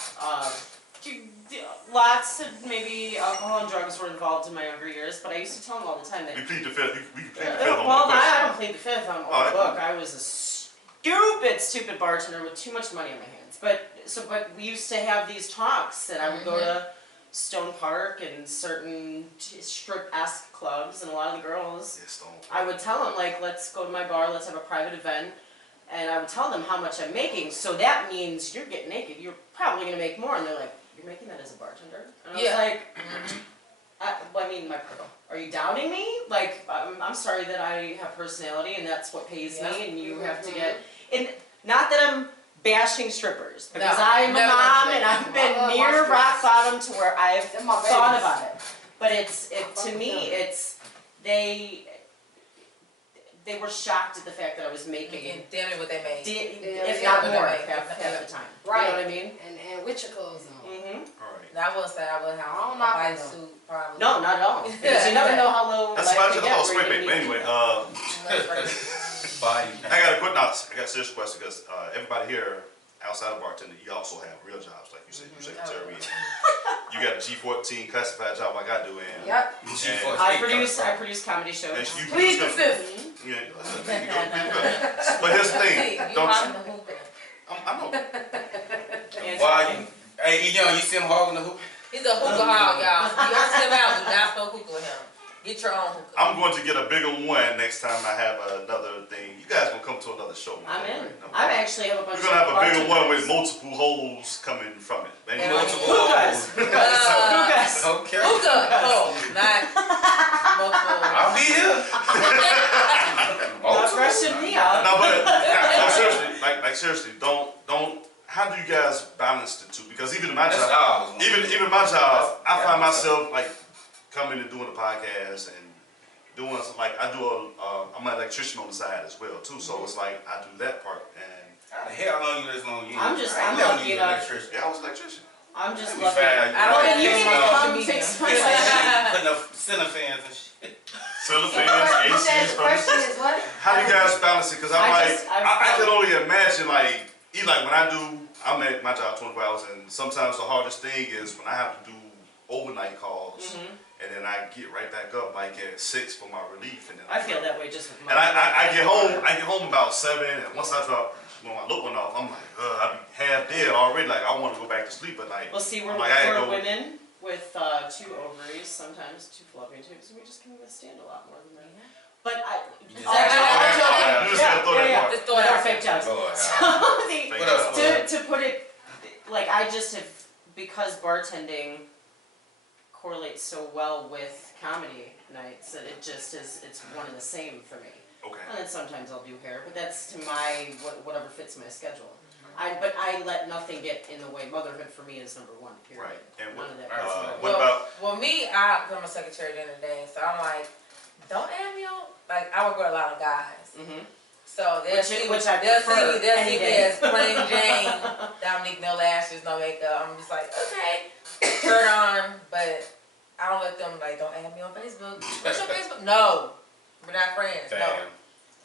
lots of maybe alcohol and drugs were involved in my younger years, but I used to tell them all the time that. We plead the fifth. We plead the fifth on Well, the I question. don't plead the fifth on Alright. the book. I was a stupid bartender with too much money on my hands. But we used to have these talks, and I would go to Stone Park and certain strip-esque clubs, and a lot of the girls. Yeah, Stone. I would tell them, like, let's go to my bar, let's have a private event, and I would tell them how much I'm making, so that means you're getting naked, you're probably going to make more, and they're like, you're making that as a bartender? And I was like, I mean, are you doubting me? Like, I'm sorry that I have personality, and that's what pays me, and you have to get, and not that I'm bashing strippers, because No, I'm a never mom, gonna and I've I been love near my rock strippers. bottom to where I've They're my thought babies. about it. But to me, they were shocked at the fact that I was making, Damn it, what they made. if yeah, not what more, they make. half the time. Right. You know what I mean? And with your clothes on. Mm-hmm. Alright. I will say I would have I don't a knock white them. suit probably. No, not at all. Because you never know how low That's life about can your get house. where Wait, you but need- anyway, Body. I got a quick now. I got a serious question because everybody here outside of bartending, you also have real jobs, like you said, you secretary. You got a G14 classified job like I do, and Yep. I produce comedy shows. and you Please produce the them. fifth. Yeah, there you go. But here's the Hey, thing, you don't hogging you? the hookah. I know. And- Why you? Hey, you know, you see him hogging the hoop? He's a hookah hog, y'all. You don't sit him out, do not smoke hookah with him. Get your own hookah. I'm going to get a bigger one next time I have another thing. You guys gonna come to another show? I'm in. No. I actually have a bunch We're gonna have a bigger one with bartenders. multiple holes coming from it. Maybe Yeah. multiple Hookahs. holes. Hookahs. Okay. Hookah! Oh, not multiple. I'll be here. Not rushing me out. No, but no, seriously, like seriously, don't. How do you guys balance the two? Because even in my That's job, all I was wondering. even my job, I find myself like coming and doing a podcast and doing something like I'm an electrician on the side as well too. So it's like I do that part and How the hell long you this long? I'm never lucky knew you enough. electrician. yeah, I was an electrician. I'm just That'd be lucky. fine. I don't Well, have you to need be to on come social fix media. my light. Putting up ceiling fans and shit. Cylinder You fans, said ACs, the question furnaces. is what? How do you guys balance it? Because I'm I like, just- I've I can found- only imagine like, even like when I'm at my job 24 hours, and sometimes the hardest thing is when I have to do overnight calls, and then I get right back up like at 6 for my relief, and then I feel that way just with my. and I get home about 7, and once I drop when my look went off, I'm like, I be half dead already. Like I want to go back to sleep at night. Well, see, we're, I'm like, I ain't we're go- women with 2 ovaries, sometimes 2 fallopian tubes, and we just can withstand a lot more than that. But You just all have to- joking- You just gotta throw that yeah, part. Just throw it with our out fake jobs. Lord, So, Fake What else? jobs. to put it, like I just have, because bartending correlates so well with comedy nights that it just is, it's one and the same for me. Okay. And then sometimes I'll do hair, but that's to my, whatever fits my schedule. But I let nothing get in the way. Motherhood for me is number 1, period. Right. And None of that. what about? Well, me, I'm a secretary at the end of the day, so I'm like, don't add me on. Like, I work with a lot of guys. Mm-hmm. So they'll see Which I they'll prefer see any me day. as plain Jane, Dominique, no lashes, no makeup. I'm just like, okay, shirt on, but I don't let them like, don't add me on Facebook. What's your Facebook? No, we're not friends. No, Damn.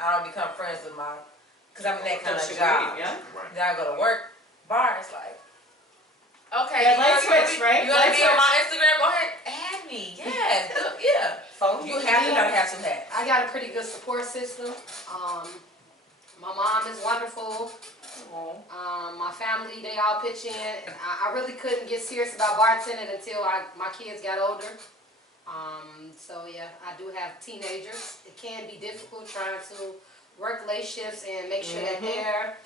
I don't become friends with my, cause I'm in that kind Don't of you job. agree? Yeah. Right. Then I go to work, bar, it's like, okay, Yeah, you light wanna switch, be- right? You wanna Light be on switch. my Instagram? Go ahead, add me. Yes, yeah. Phone? You have to gotta have some hats. I got a pretty good support system. My mom is wonderful. My family, they all pitch in. I really couldn't get serious about bartending until my kids got older. So yeah, I do have teenagers. It can be difficult trying to work late shifts and make sure that they're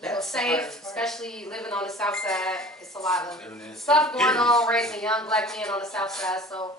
That's the safe, hardest part. especially living on the south side. It's a lot of Living in the stuff city. going on, raising young black men on the south side. So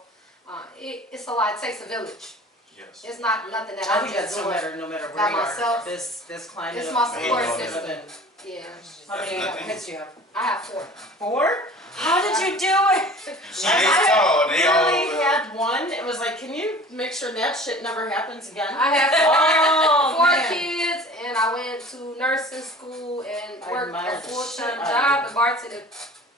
it's a lot. It takes a village. Yes. It's not nothing that I I'm think just that's doing. no matter where by you are. myself. This climate. It's of my being support on system. living. Yeah, How many That's kids do you have? I have 4. 4? How did you do it? She is tall. They all. Really had one. It was like, can you make sure that shit never happens again? I have Oh, 4 man. kids, and I went to nursing school and I worked admire a the full-time shit out of job you. and bartended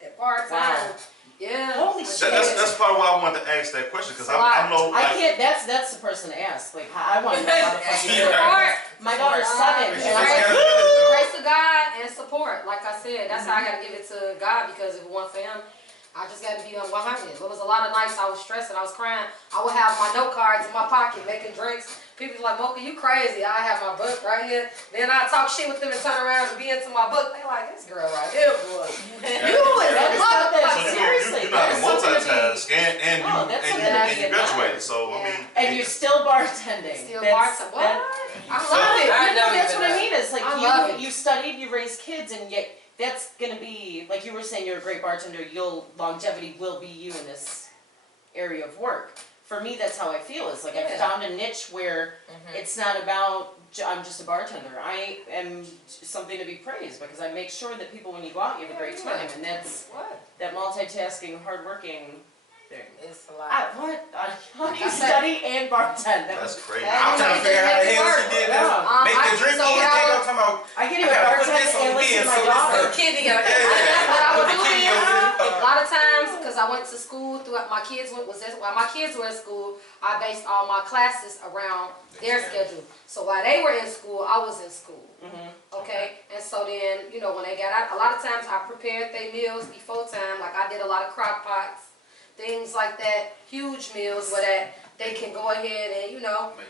at part-time. Wow. Yeah. Holy shit. That's part of why I wanted to ask that question, because It's a lot. I know, I like, can't. That's the person to ask. Like, I want to know how the fuck you do it. Support. My daughter's 7, and She's I'm got like, a business, Grace to God and support. Like I said, that's how I gotta give it to God, because if it wasn't for Him, I just gotta be on 100. There was a lot of nights I was stressing, I was crying. I would have my note cards in my pocket making drinks. People was like, Mocha, you crazy. I have my book right here. Then I talk shit with them and turn around and be into my book. They like, this girl right here, boy. You is That a is not that- motherfucker. seriously, you're not that a is something to be- multitask, and No, that's you something to be graduated. So I Yeah. mean, and you're still bartending. Still That's- bartending. What? that- I love it. I No, never that's did what I that. mean. It's like I love it. you studied, you raised kids, and yet that's gonna be like you were saying. You're a great bartender. Longevity will be you in this area of work. For me, that's how I feel. It's like I've Yeah. found a niche where it's not about I'm just a bartender. I am something to be praised because I make sure that people, when you go out, you have a great time, and that's What? that multitasking, hardworking thing. It's a lot. How do you study and bartend? that's crazy. I'm trying to figure out how the hell she did that. Yeah. Make the drink so easy. what I They was- gonna talk about. I can't I even gotta put bartend this on and me listen to and my so this daughter. on- Kid, you gotta What I would Put do the key is, over a lot of times, because I went to school throughout my kids while my kids were in school, I based all my classes around their schedule. So while they were in school, I was in school. Okay, and so then when they got out, a lot of times I prepared their meals before time. Like I did a lot of crock pots, things like that, huge meals where that they can go ahead and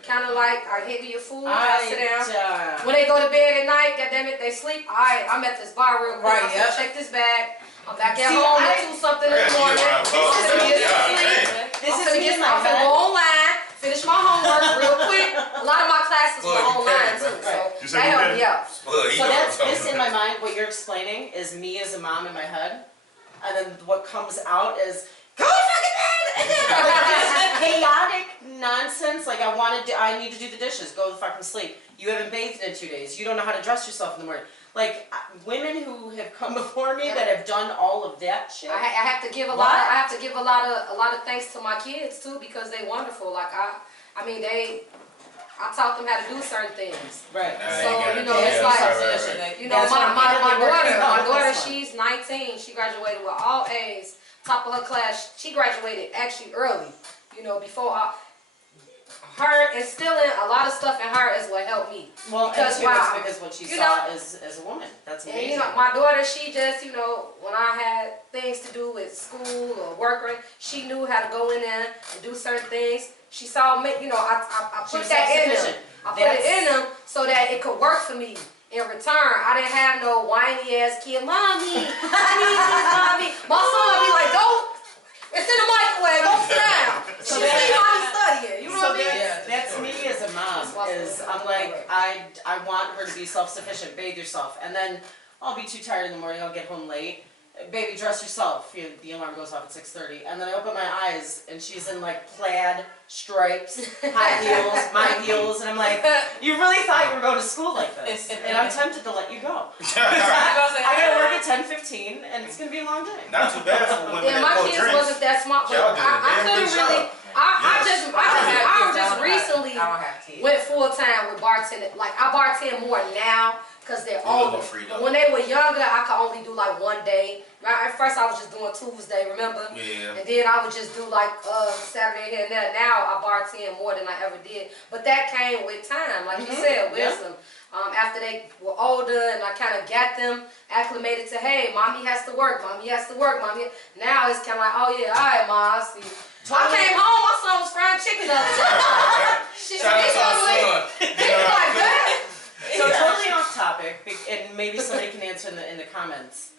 kind of like I give you your food, I sit down. When they go to bed at night, goddammit, they sleep. Alright, I'm at this bar real quick. Right, I'm gonna yep. check this bag. I'm back at See, home I- at 2 something in Yeah, the you morning. around I'm close. gonna get Yeah, some sleep. man. This I'm is gonna me in my I'm gonna head. go online, finish my homework real quick. A lot of my classes Boy, were you online petty, too, man. You so said that you helped petty? me out. Well, you So know that's what I'm this in talking my about. mind. What you're explaining is me as a mom in my head, and then what comes out is go to fucking bed, and then like this chaotic nonsense. Like I need to do the dishes. Go to fucking sleep. You haven't bathed in 2 days. You don't know how to dress yourself in the morning. Like women who have come before me that have done all of that shit. I have to give a What? lot. I have to give a lot of thanks to my kids too, because they wonderful. Like I mean I taught them how to do certain things. Right. Nah, So, gotta you do know, that. it's like- Right. My That's what I'm really working on daughter, with this one. she's 19. She graduated with all A's, top of her class. She graduated actually early. Before her instilling a lot of stuff in her is what helped me. Well, Because because wow, because what she you saw as a woman. That's And amazing. my daughter, she just, when I had things to do with school or work, she knew how to go in there and do certain things. She saw me, I She put was that in them. self-sufficient. I put it in them so that it could work for me. In return, I didn't have no whiny ass kid, mommy, I need this, mommy. My son would be like, it's in the microwave, go sit down. So She that- see mommy studying, you know So what I mean? that's me as a mom. Is I'm like I want her to be self-sufficient. Bathe yourself, and then I'll be too tired in the morning. I'll get home late. Baby, dress yourself. The alarm goes off at 6:30, and then I open my eyes, and she's in like plaid stripes, high heels, my heels, and I'm like, you really thought you were going to school like this? And I'm tempted to let you go. I gotta work at 10:15, and it's gonna be a long day. Not too bad for women Yeah, that my pour kids drinks. wasn't that smart, but Y'all did a I damn couldn't good really. job. I Yes. just recently I don't have kids. went full time with bartending. Like I bartend more now because they're You a little older. free, But though. when they were younger, I could only do like one day. At first, I was just doing Tuesday, remember? Yeah. And then I would just do like Saturday here and there. Now I bartend more than I ever did. But that came with time, like you said, wisdom. After they were older and I kind of got them acclimated to, hey, mommy has to work, mommy has to work, mommy. Now it's kind of like, oh yeah, all right, ma, I see. I came home, my son was frying chicken the other day. Shout out to our son. He was like, that? So totally off topic, and maybe somebody can answer in the comments.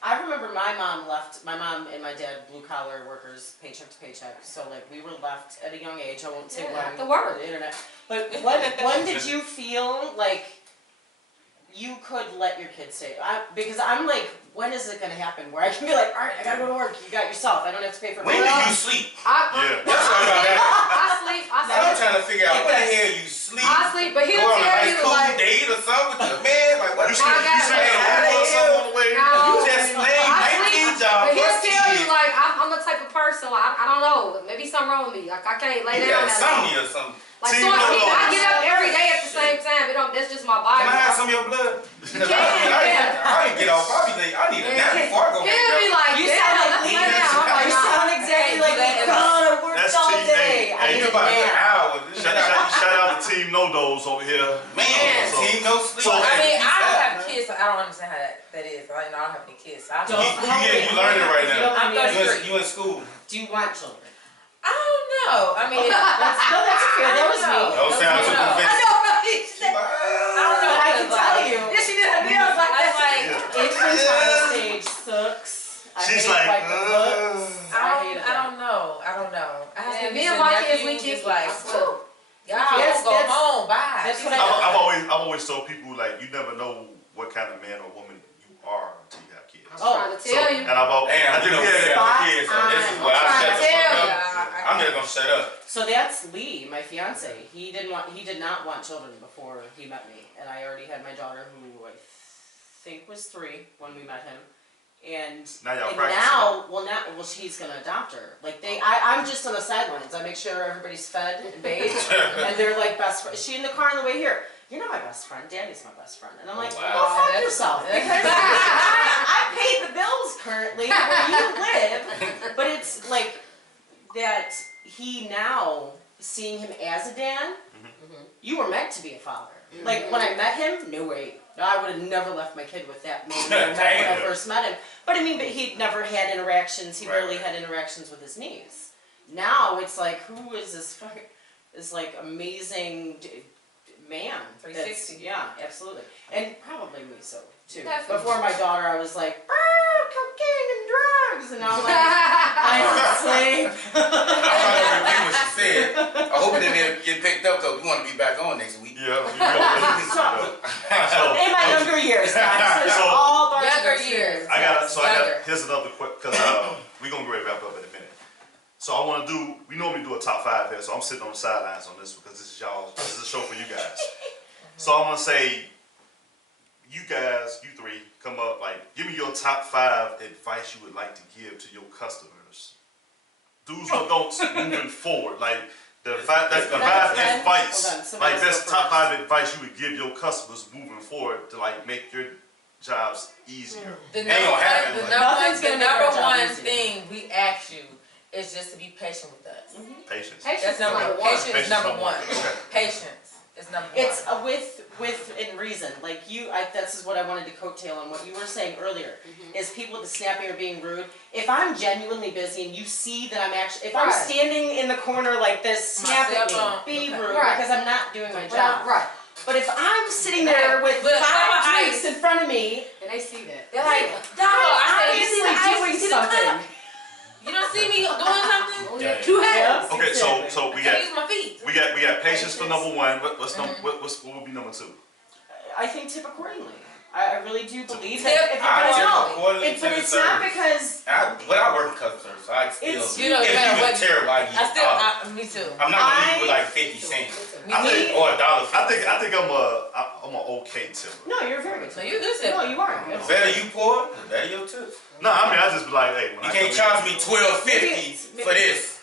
I remember my mom and my dad, blue collar workers, paycheck to paycheck. So like we were left at a young age. I won't say when. The word. The internet. But when did you feel like you could let your kids stay. Because I'm like, when is it gonna happen where I can be like, all right, I gotta go to work. You got yourself. I don't have to pay for. When do you sleep? Yeah. That's what I'm about I sleep. I'm trying to figure out when the hell you sleep. I sleep, but he'll Go on a tell nice you cool like. date or something with your man. Like what? You sleep at something on the way. You just laid 19 jobs. But he'll plus tell you kids. like I'm the type of person like I don't know, maybe something wrong with me. Like I can't lay You down got that long. insomnia or something. Like See, so no, I get up every day at the same time. That's just my body. Can I have some of your blood? Yeah, yeah. I didn't get off. I need a nap before I go back He'll be down. like, You yeah, sound like let's me. lay down. I'm like, You nah. sound exactly like me. God, I worked That's all T- day. hey, I hey, need You a about an nap. hour. Shout out to Team No Dos over here. Man, So- team no sleep. so- I mean, I don't have kids, so I don't understand how that is. I don't have any kids. So I Don't- You learning right You now. don't want me I'm to- You in school. Do you want children? I don't know. I mean, That's fair. That was me. Don't sound too I convincing. know, right? I don't know. But I can tell you. Yeah, she did her nails like that. Like, Infantile stage sucks. I She's hate like, wiping books. I don't know. I have Yeah, to me and my kids, we kick like, I swear. y'all Yes, go that's- home. Bye. that's what I've always told people like you never know what kind of man or woman you are until you have kids. I'm trying to tell you. And I've always, Damn, I think you know, we had we that. got kids, so this is where I I'm shut the trying to fuck tell up. you. I'm just gonna shut up. So that's Lee, my fiance. He did not want children before he met me, and I already had my daughter, who I think was 3 when we met him. And Now y'all and practicing. well, she's gonna adopt her. Like I'm just on the sidelines. I make sure everybody's fed and bathed, and they're like best friends. She in the car on the way here. You're not my best friend. Daddy's my best friend. And I'm like, wow. well, fuck yourself. Because I pay the bills currently where you live, but it's like that he now seeing him as a dad. You were meant to be a father. Like when I met him, no way. I would have never left my kid with that man when I first met him. But I mean, but he'd never had interactions. He barely had interactions with his niece. Now it's like, who is this like amazing man? 360. Yeah, absolutely. And probably me so too. Definitely. Before my daughter, I was like, cocaine and drugs, and now I'm like, I don't sleep. I'm not gonna repeat what she said. I hope it didn't get picked up because we want to be back on next week. Yeah, you know. In my younger years, guys. So- All Younger Bartenders years. Younger. Here's another quick, because we're going to get ready to wrap up in a minute. So I want to we normally do a top 5 here, so I'm sitting on the sidelines on this one because this is a show for you guys. So I'm going to say, you guys, you 3, come up, like, give me your top 5 advice you would like to give to your customers. Do's or don'ts moving forward. Like, the 5 advice, like, that's top 5 advice you would give your customers moving forward to, like, make your jobs easier. The Ain't gonna happen, but- Nothing's gonna make our number job one easier. thing we ask you is just to be patient with us. Patience. That's Patience is number number one. one. Patience is number one. Okay. Patience is number one. It's with in reason. Like this is what I wanted to coattail on what you were saying earlier. Is people that snapping or being rude. If I'm genuinely busy and you see that I'm actually, if I'm Right. standing in the corner like this, snap at Myself, me, be okay. rude Right. because I'm not doing my job. Right. But if I'm sitting there with But 5 I'm drinks in front of me, And they see that. They're like, dog, I'm I said, you see the obviously ice? doing You see the cup? something. You don't see me doing something? Oh, Yeah. yeah. 2 hands. Okay, so we I can't got use my feet. we got patience for number 1. What would be number 2? I think tip accordingly. I really do believe Tip that if you're I gonna tip know. accordingly But to the it's not service. because I work in customer service, so I still. It's- You know, if no matter you what- was terrible, I give I you still, $1. me too. I'm not gonna leave you with like 50 cents. Me I think- too. Or $1.50. I think I'm a okay tipper. no, you're very good. So you good tip. No, you are. The better you pour, the better your tips. No, I mean I just be like, hey, when You I can't come charge in- me $12.50 for this.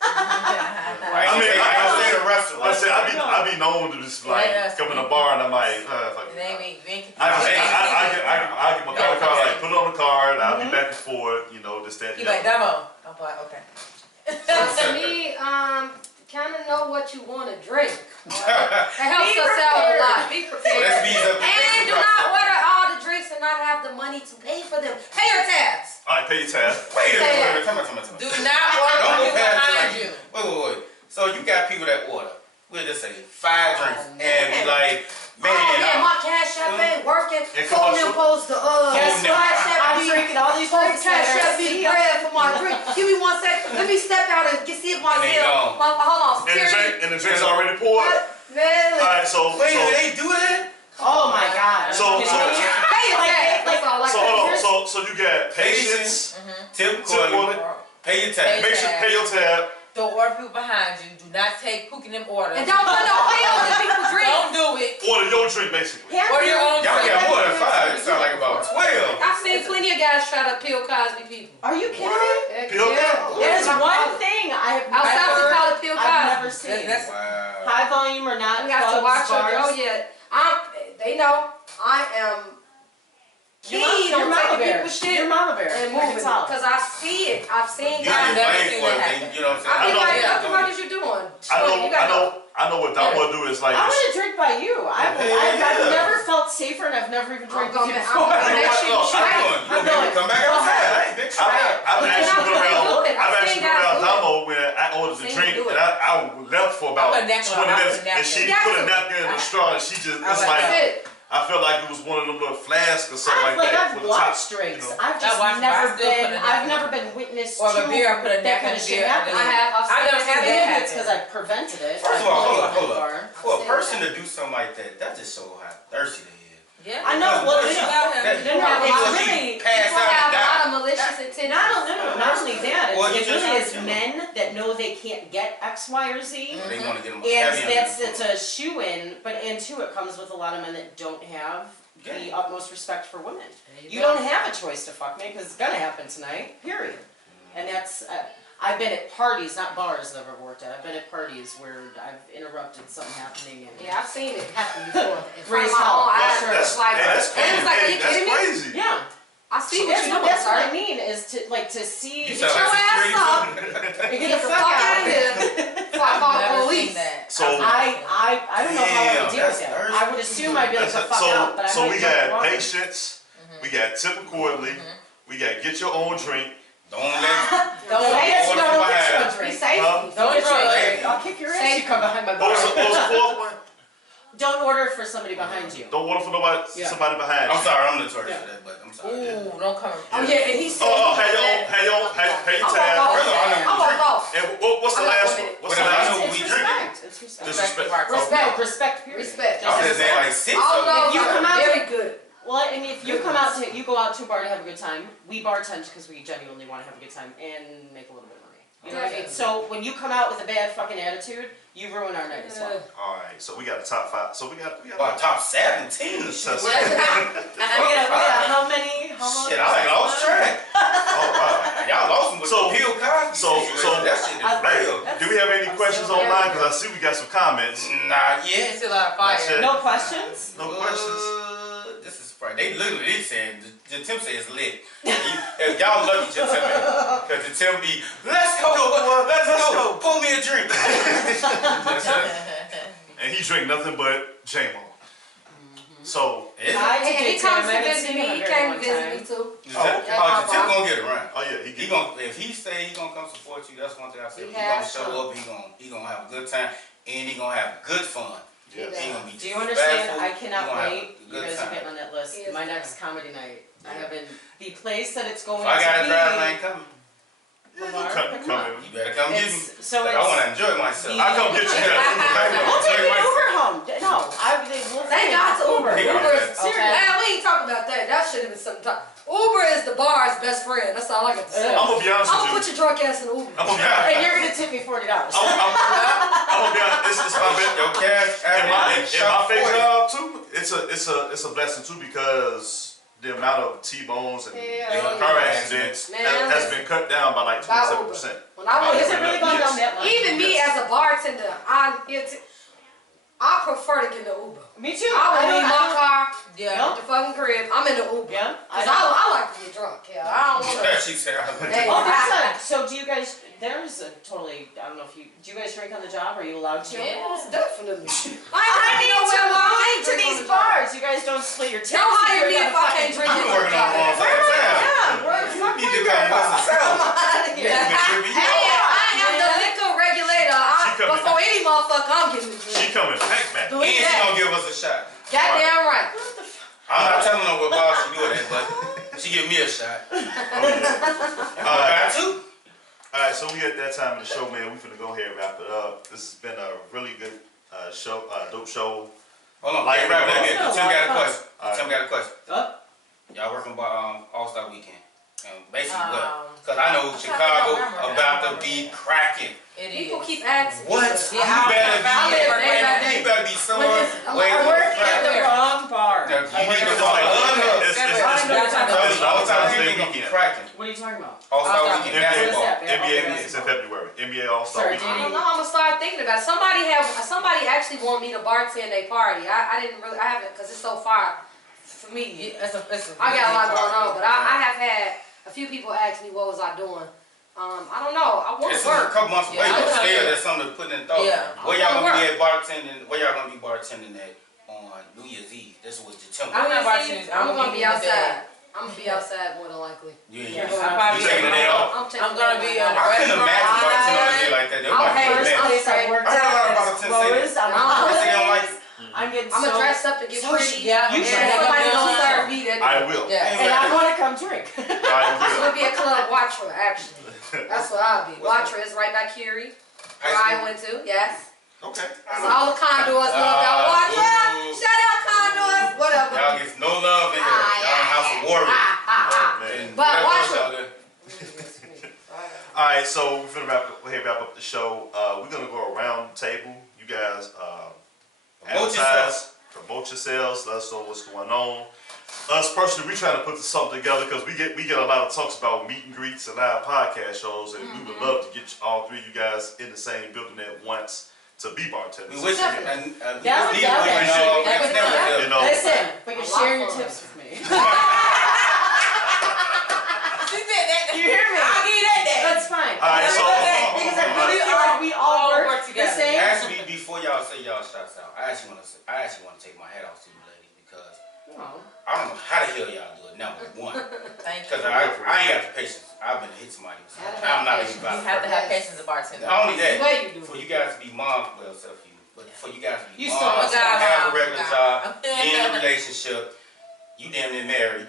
I mean, I stay in a restaurant. Like I said, I be known to just like Yeah. come in a bar and I'm like, fuck It it. ain't me. You ain't I get my credit card, like put it on the card, I'll be back and forth, you know, this, that, He the like, other. demo. I'm like, okay. So to me, kind of know what you want to drink. That helps us out a lot. Be So prepared. let's be up And do not order all the drinks and not have the money to pay for them. Pay your tabs. All right, pay your tab. Wait a Say minute, that. come on. Do not order Don't people go past behind it you. Wait. So you got people that order. We'll just say 5 drinks, and we like, man, Oh man, my cash app ain't working. And Phone commercial- them supposed to Guess no. what? Cash App I'm be- drinking all these Supposed drinks. to cash that app are me sealed. bread for my drink. Give me 1 second. Let me step out and see if my And they bill. gone. Hold on, And security. the drink's already poured. What? Man, All right, so wait, they do that? Oh my God. So hold on. So you got patience, tip quarterly, pay your tab. make sure pay your tab. Don't order people behind you. Do not take Pookie them orders. And don't put no fee on the people's drink. Don't do it. Order your drink, basically. Order your own Y'all drink. got more than 5. It sound like about 12. I've seen plenty of guys try to peel Cosby people. Are you kidding me? Heck Peel yeah. That is one thing I've Outside we call it peel Cosby. never seen. That's Wow. High volume or not, We have to watch clubs, her. bars. Oh yeah, they know I am keen Your on mama taking bear. people's shit Your mama bear. and I can moving tell. because I see it. I've seen You guys. get never blamed seen for that it, happen. you know what I'm I saying? be know- like, what the fuck is you doing? I know what Damo do is like. I'm gonna drink by you. I've never felt safer and I've never even drank with you before. You know what? Look, You gonna make me come back outside. I ain't big I've actually been around I've Damo when I ordered the seen drink him do and it. I left for about I put a 20 napkin on, minutes I put a and she napkin. put a napkin in the straw and she just, it's like like, I felt like it was one of them little flasks or something like I've that. with the top, watched drinks. you know. I've just watched, but I never still put been. a I've napkin never on. been witness Or to a beer, I put a that napkin kind in of the shit beer. happening. I have. I've I seen never it seen happen. that Maybe it's happen. because I prevented it. First of I all, pulled hold it up. in the bar. For a person to do something like that, that just shows how thirsty they is. Yeah. I know. Well, Because it's about him. that- No, no, he it's was really- passed People out have and a lot died. of malicious intentions. Not only that. Well, It you just really heard is too. men that know they can't get X, Y, or Z. They want to get them And heavy it's a shoe in, but and two, it comes with a lot of men that don't have the utmost respect for women. You don't have a choice to fuck me because it's gonna happen tonight. Period. And that's I've been at parties, not bars that I've ever worked at. I've been at parties where I've interrupted something happening. And Yeah, I've seen it happen before. In front Raise of my hell. own eyes. Sure. It's like, Hey, that's and it's like, are you that's kidding me? crazy. yeah, I see so what you're doing, that's what I sir. mean is to see. You Get sound your like ass security up. too. Get the fuck out of here. Before I call the Never police. seen that. So I don't know how I would Damn, deal with that's that. I would assume I'd be like the fuck out, but I so might we get it got wrong. patience, we got tip accordingly, we got get your own drink. Don't let Don't get Order your from behind. drink. Be safe. Huh? Don't get your Right. drink. I'll kick your ass. You come behind my What was the bar. fourth one? Don't order for somebody behind you. Don't order for nobody, Yeah. somebody behind I'm you. sorry, I'm notorious Yeah. for that, but I'm sorry. Ooh, don't come. Oh yeah, and he said. Pay your I'm tab. off. Brother, I know. I'm off. And what's the I got last 1 one? minute. What's the Whatever, I last know one? we It's drink. respect. It's respect. Disrespect. Respect. Respect, period. Respect. I was just saying like 6 All of them. those You come are out very good. Well, I mean, if you come out to, you go out to a bar to have a good time, we bartend because we genuinely want to have a good time and make a little bit of money. You know what I mean? So when you come out with a bad fucking attitude, you ruin our night as well. Alright, so we got the top 5. So we got About top 17 or So- something. We got how many? How long? Shit, I like lost track. Oh wow. Y'all lost them with So- the Bill Cosby so- situation. That shit is real. Do we have any questions online? Because I see we got some comments. Not It's yet. still on fire. That's it. No questions? No questions. This is Friday. They literally saying the Tim say it's lit. If y'all lucky, just tell me. Because the Tim be, let's go, pull me a drink. And he drink nothing but J-Mo. So, Is it? I And he did comes Tim. I to haven't visit seen me. him He a very came long to visit time. me too. The Tim gonna get around. oh yeah, He gonna, if he say he gonna come support you, that's one thing I said. He He gonna has show to. up. He gonna have a good time, and he gonna have good fun. yes. He gonna be Do you understand? respectful, I he cannot gonna have wait. a You good guys are time. getting on that list. He is My good. next comedy night. I have been the place that it's going If I to got a be. drive, I ain't coming. Lamar, Come in. You better come get me. It's so But it's. I wanna enjoy myself. I come get you guys. We'll take you Uber home. No, we'll Thank God it's Uber. He got Uber is that. serious. Okay. Man, we ain't talking about that. That should have been something. Uber is the bar's best friend. That's all I got to say. I'm gonna be honest I'm with gonna you. put your drunk ass in Uber. I'm gonna be honest. And you're gonna tip me $40. I'm gonna be honest. It's my best. Your cash In my shot fake 40. job too, it's a blessing too because the amount of T-bones and Hell car yeah. accidents Man, has been cut down by like By 27%. When I Oh, was has it really gone down that much? even me as a bartender, I prefer to get in the Uber. Me too. I would leave my car Yeah. at the fucking crib. I'm in the Uber. Yeah. Cause I like to get drunk. Yeah, I don't want to. She said, Hey, Oh, that's so do you guys, there's a totally, I don't know if you, do you guys drink on the job? Are you allowed to? Most definitely. I need to I relate to these bars. You guys don't split your tips. Don't hire You're me gonna if I fucking- can't drink I'm it. working on one side of town. Yeah, where the fuck You are need you to come at? west and south. Hey, I am the liquor regulator. coming. Before any motherfucker, I'm getting the She drink. coming back. And Believe she that. gonna give us a shot. Goddamn right. I'm not telling her what bar she do it at, but she give me a shot. Alright, Too. alright, so we at that time of the show, man. We finna go ahead and wrap it up. This has been a really good show, dope show. Hold on, Like, right back it's Tim a got a lot of question. fun. Tim got a question. Up. Y'all working about All-Star Weekend. Basically what? Um, Because I know I'm trying to Chicago remember. about to be cracking. It People is. keep asking. What? Yeah, You better I you better be somewhere I'm way I more work at the cracking. wrong bar. You I work need at to the follow wrong bar. It's All-Star Day Weekend gonna be weekend. cracking. What are you talking about? All-Star All-Star Weekend What is basketball. that? NBA Okay. it's in February. NBA All-Star Sorry, Weekend. I don't know. I'm gonna start thinking about it. Somebody actually want me to bartend a party. I didn't really. I haven't because it's so far for me. It's a I got a lot really going on, hard. but I have had a few people ask me what was I doing. I don't know. I want This to is a work. couple months away, Yeah, but I'm still, trying there's something to put in thought. Yeah. Where y'all I'm gonna gonna be at bartending? Where y'all gonna be bartending at on New Year's Eve? This was September. I'm not watching. I'm gonna be in the outside. I'm gonna be outside more than likely. Yeah, Yeah. I'm probably You taking a day off? I'm gonna be on I couldn't imagine bartending on a day like that. They might be Hey, mad. First place I worked I heard a lot at about is the 10 cities. closed on No, They say they don't like holidays. it. I'm getting I'm so. gonna dress up to get so pretty. yeah, you and should have somebody a gonna good serve time. me that. I will. Yeah. And I want to come drink. I It's will. gonna be a club Watra actually. That's what I'll be. Watra is right by Curie, where I went to. Yes. Okay. So all the condors love y'all. Watra. boo. Shout out condors. Whatever. Y'all get no love in here. Y'all in House of Warriors. Oh, man. And But whatever watch else y'all do. All right, so we're gonna wrap up the show. We're gonna go around the table. You guys Promote advertise, promote yourselves. Let us know what's going on. Us personally, we trying to put something together because we get a lot of talks about meet and greets and live podcast shows, and we would love to get all three of you guys in the same building at once to be bartenders. We wish Yeah. and we That just would- need that it, would but actually- that it's would- never that- good. You know, Listen, but you're A lot sharing your fun. tips with me. She said that. You hear me? I'll give you that day. That's fine. All right, so- Because I really feel like we all work the together. same. Actually, before y'all say y'all shots out, I actually want to take my hat off to you ladies because Oh. I don't know how the hell y'all do it. Number one, Thank you. because I ain't got the patience. I've been to hit somebody. I'm not even You about have to have patience as a bartender. Not only The that, way you do for it. you guys to be moms, well, except for you, but for you guys to be You still moms, must have a regular God. job, be in a relationship, you damn near married.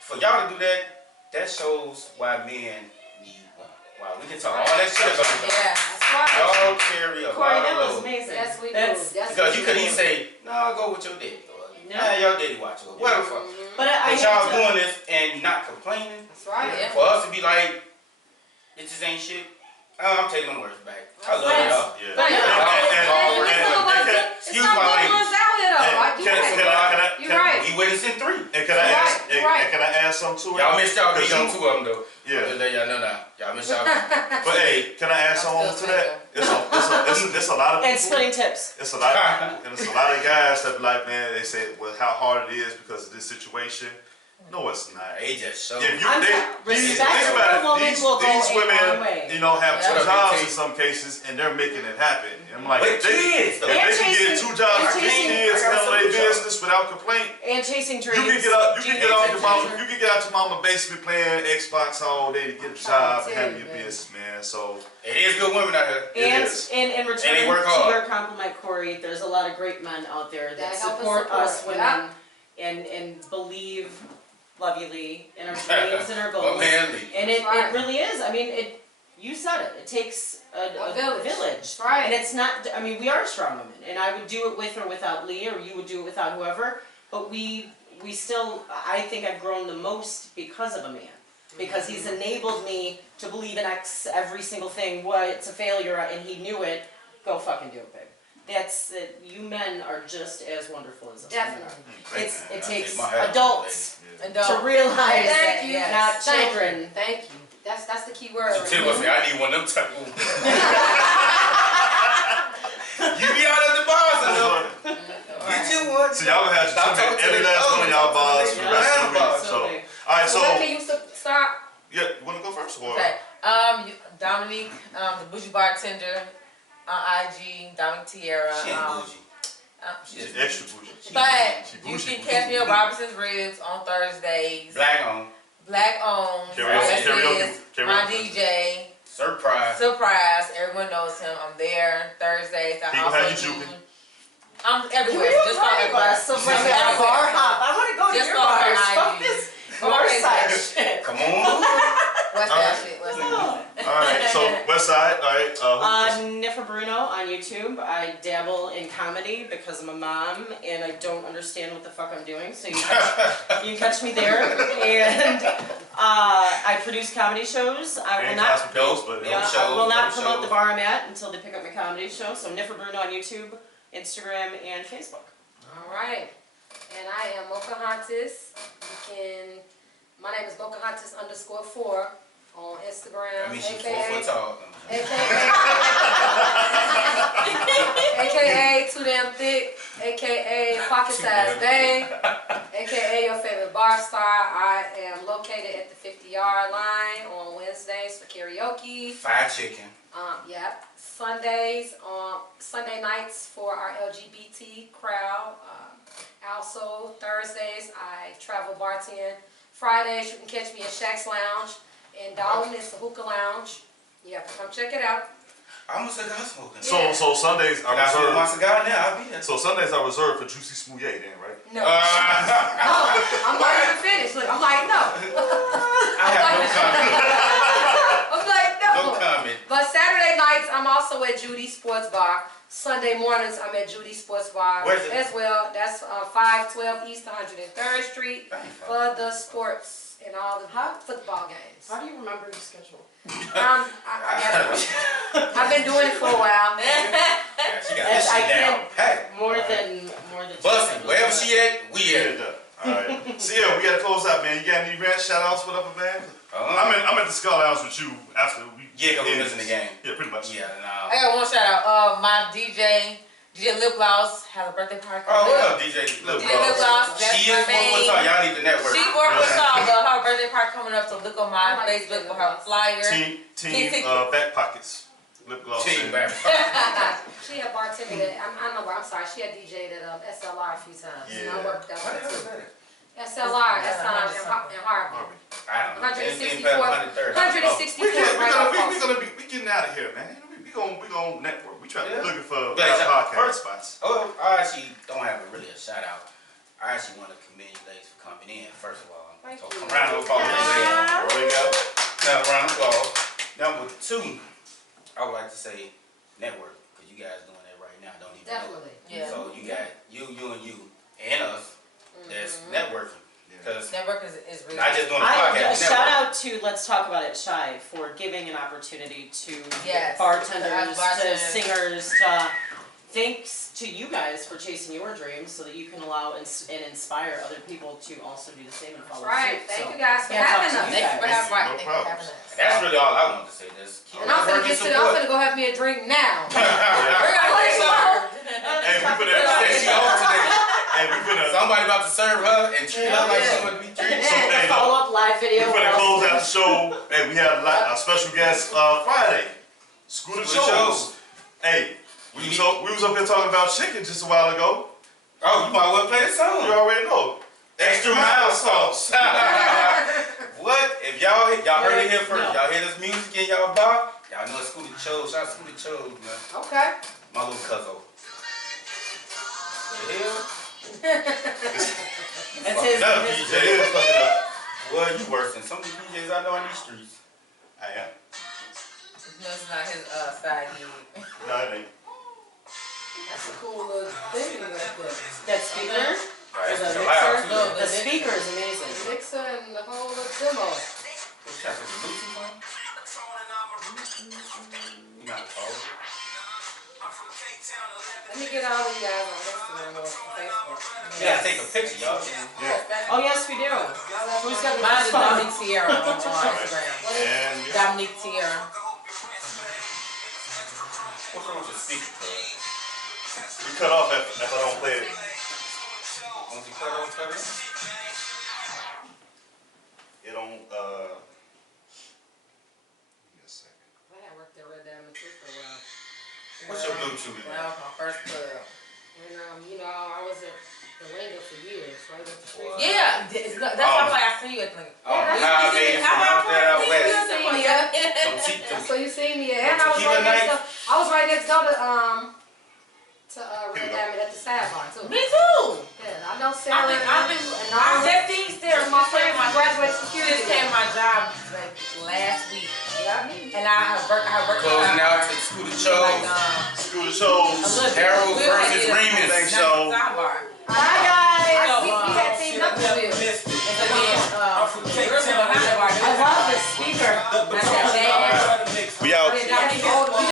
For y'all to do that shows why men need women. Wow, we can talk all that shit about it. Yeah. That's right. Y'all carry a Corey, lot that of was load. amazing. Yes, we do. That's- That's Because what you we could do. even say, no, go with your daddy. Or, No. nah, your daddy watch it. Whatever. fuck. But I But y'all have to, doing this and not complaining. That's right. Yeah. For us to be like, it just ain't shit. I'm taking them words back. I love Right. y'all. Yeah. But no, Excuse my language. You're right. We witnessing 3. And can I You're ask? right, you're right. And can I ask something to it? Y'all missed y'all beat Cause on you- 2 of them though. Yeah. Just let y'all know now. Y'all missed y'all. But hey, can I add something to that? It's a lot of and people. splitting tips. It's a lot of people, and it's a lot of guys that be like, man, they say, well, how hard it is because of this situation. No, it's not. They just showed. If you I'm think respectable about it, women these will go a long women, way. you know, have Yeah. 2 jobs in some cases, and they're making it happen. And I'm like, With if they, kids, if though. they And can get chasing- 2 jobs, and 2 chasing- kids, I got handle their some jobs. business without complaint. And chasing You dreams. can get out. You can get out your mama. Dreams. You can get out your mama basement playing Xbox all day to get a job and handle your man. business, man. So It is good women out here. It And is. in return they work to hard. your compliment, Corey, there's a lot of great men out there that That help us support us support, women and believe, love you, Lee, in our dreams and our Oh goals. man, Lee. And it Right. really is. I mean, you said it. It takes a village. village. Right. And it's not, I mean, we are strong women. And I would do it with or without Lee, or you would do it without whoever. But we still, I think I've grown the most because of a man. Because he's enabled me to believe in every single thing. What, it's a failure, and he knew it. Go fucking do it, babe. That's it. You men are just as wonderful as us. women are. Definitely. It takes my hat off, adults Adult. to realize Thank that, you. not Thank you. children. Thank you. That's the key word. She tell us, I need one of them type of. You be out at the bars and stuff. Get you one. So y'all gonna have to Stop tune in talking to every the last one of y'all bars for the rest of the week. bars. So, Okay. all right. So So, when can you start? yeah, you wanna go first or? Okay. Dominique, the bougie bartender on IG, Dominique Tierra. She ain't bougie. She's extra bougie. But She you bougie, can catch me at Robinson's Ribs on Thursdays. Black on. Black owned. Karaoke. My DJ. Surprise. Surprise. Everyone knows him. I'm there Thursdays. I People also have you do. juking. I'm Can everywhere. we do Just a call party everywhere. bus? So like a bar hop. I want to go to Just your call her bars. Fuck IG. this Go bar crazy. side shit. Come on. What's All that right. shit? What's Oh. that? All right. So, website, alright. Niffer Bruno on YouTube. I dabble in comedy because I'm a mom and I don't understand what the fuck I'm doing, so you can catch me there. And I produce comedy shows. I will not promote the bar I'm at until they pick up my comedy show. So Niffer Bruno on YouTube, Instagram, and Facebook. All right. And I am Mocahontas. My name is Mocahontas_4 on Instagram. I mean, she's 4 foot tall. AKA Too Damn Thick, AKA Pocket Size Bae, AKA Your Favorite Bar Star. I am located at the 50-yard line on Wednesdays for karaoke. Fried chicken. Yep. Sunday nights for our LGBT crowd. Also Thursdays I travel bartend. Fridays you can catch me at Shaq's Lounge. And Darwin is the hookah lounge. Yeah, come check it out. I'm a cigar smoker. So Sundays are reserved. My cigar now, I'll be there. So Sundays are reserved for Juicy Smouye then, right? No. No, I'm not even finished. Look, I'm like, no. I have no comment. I'm like, no. No comment. But Saturday nights, I'm also at Judy's Sports Bar. Sunday mornings, I'm at Judy's Sports Bar as well. That's 512 East 103rd Street for the sports and all the football games. How do you remember your schedule? I've been doing it for a while. Yeah, she got this shit down. Hey. More than Bustin', wherever she at, we at. Alright. So yeah, we gotta close out, man. You got any rant shout outs, whatever, man? I'm at the Skull Lounge with you after we we missing the game. Yeah, pretty much. Yeah, I got one shout out. My DJ Lip Gloss had a birthday party. What up, DJ Lip Gloss? She is working with y'all. Y'all need the network. She working with y'all, but her birthday party coming up, so look on my Facebook for her flyer. Team Back Pockets. Lip Gloss. Team Back Pockets. She had bartended at, I'm sorry, she had DJ'd at SLR a few times. Yeah. And I worked out What there the too. hell is that? SLR, that's in Harvey. I don't know. 164 We getting out of here, man. We gonna network. We looking for Yeah, podcast spots. Oh, I actually don't have a shout out. I actually want to commend you ladies for coming in. First of all, Thank so you. round of applause. There we go. Now, round of applause. Number 2, I would like to say network, because you guys doing that right now. Don't even Definitely. know. So you got you and us. That's networking. Because network is really. not just doing a podcast. Shout out to Let's Talk About It Shy for giving an opportunity to bartenders, to singers, to thanks to you guys for chasing your dreams so that you can allow and inspire other people to also do the same and follow Right. suit. Thank you guys for having us. Thank you for having problem. us. That's really all I wanted to say. Just keep And I'm finna go have me a drink now. We're gonna get served. Hey, we finna somebody about to serve her and treat her like she would be treated. And follow up live video. We finna close out the show. Hey, we have a special guest Friday. Scooter Shows. Hey, we was up here talking about chicken just a while ago. Oh, you might well play the song. You already know. Extra mild sauce. What? If y'all heard it here first. Y'all hear this music in y'all bar? Y'all know it's Scooter Chose. Shout out Scooter Chose, man. Okay. My little cousin. The hell? That's his. DJ. Well, you worse than some of the DJs I know in these streets. I am. No, it's not his side gig. No, it ain't. That's a cool little thing right there. That speaker? Right, The it's mixer? loud, too. The speaker is amazing. Mixer and the whole little demo. What's that, some Bluetooth on? You not follow? Let me get all of you guys on Instagram or Facebook. You gotta take a picture, y'all. Yeah. Oh yes, we do. Who's got the Mine's best phone? Dominique Sierra on Instagram. And Dominique Sierra. What's wrong with your speaker, cuz? we cut off if I don't play it. Once you cut off, cut it? It don't. Give me a second. I had worked at Red Diamond too for a while. What's your Bluetooth? That was my first club. And I was at the Lingo for years, right up the street. Yeah, that's why I see you at the. Oh, nah, I made it from out there out west. So you see me, and I was right next door to Red Diamond at the sidebar too. Me too. Yeah, I know Sarah and I just seen Sarah. my friend graduated security. Just came my job like last week. And I worked Closing out to Scooter Chose. Scooter Shows. Harold versus Remus. Thanks, y'all. Sidebar. Bye, guys. We had teamed up with you. I love this speaker. We out.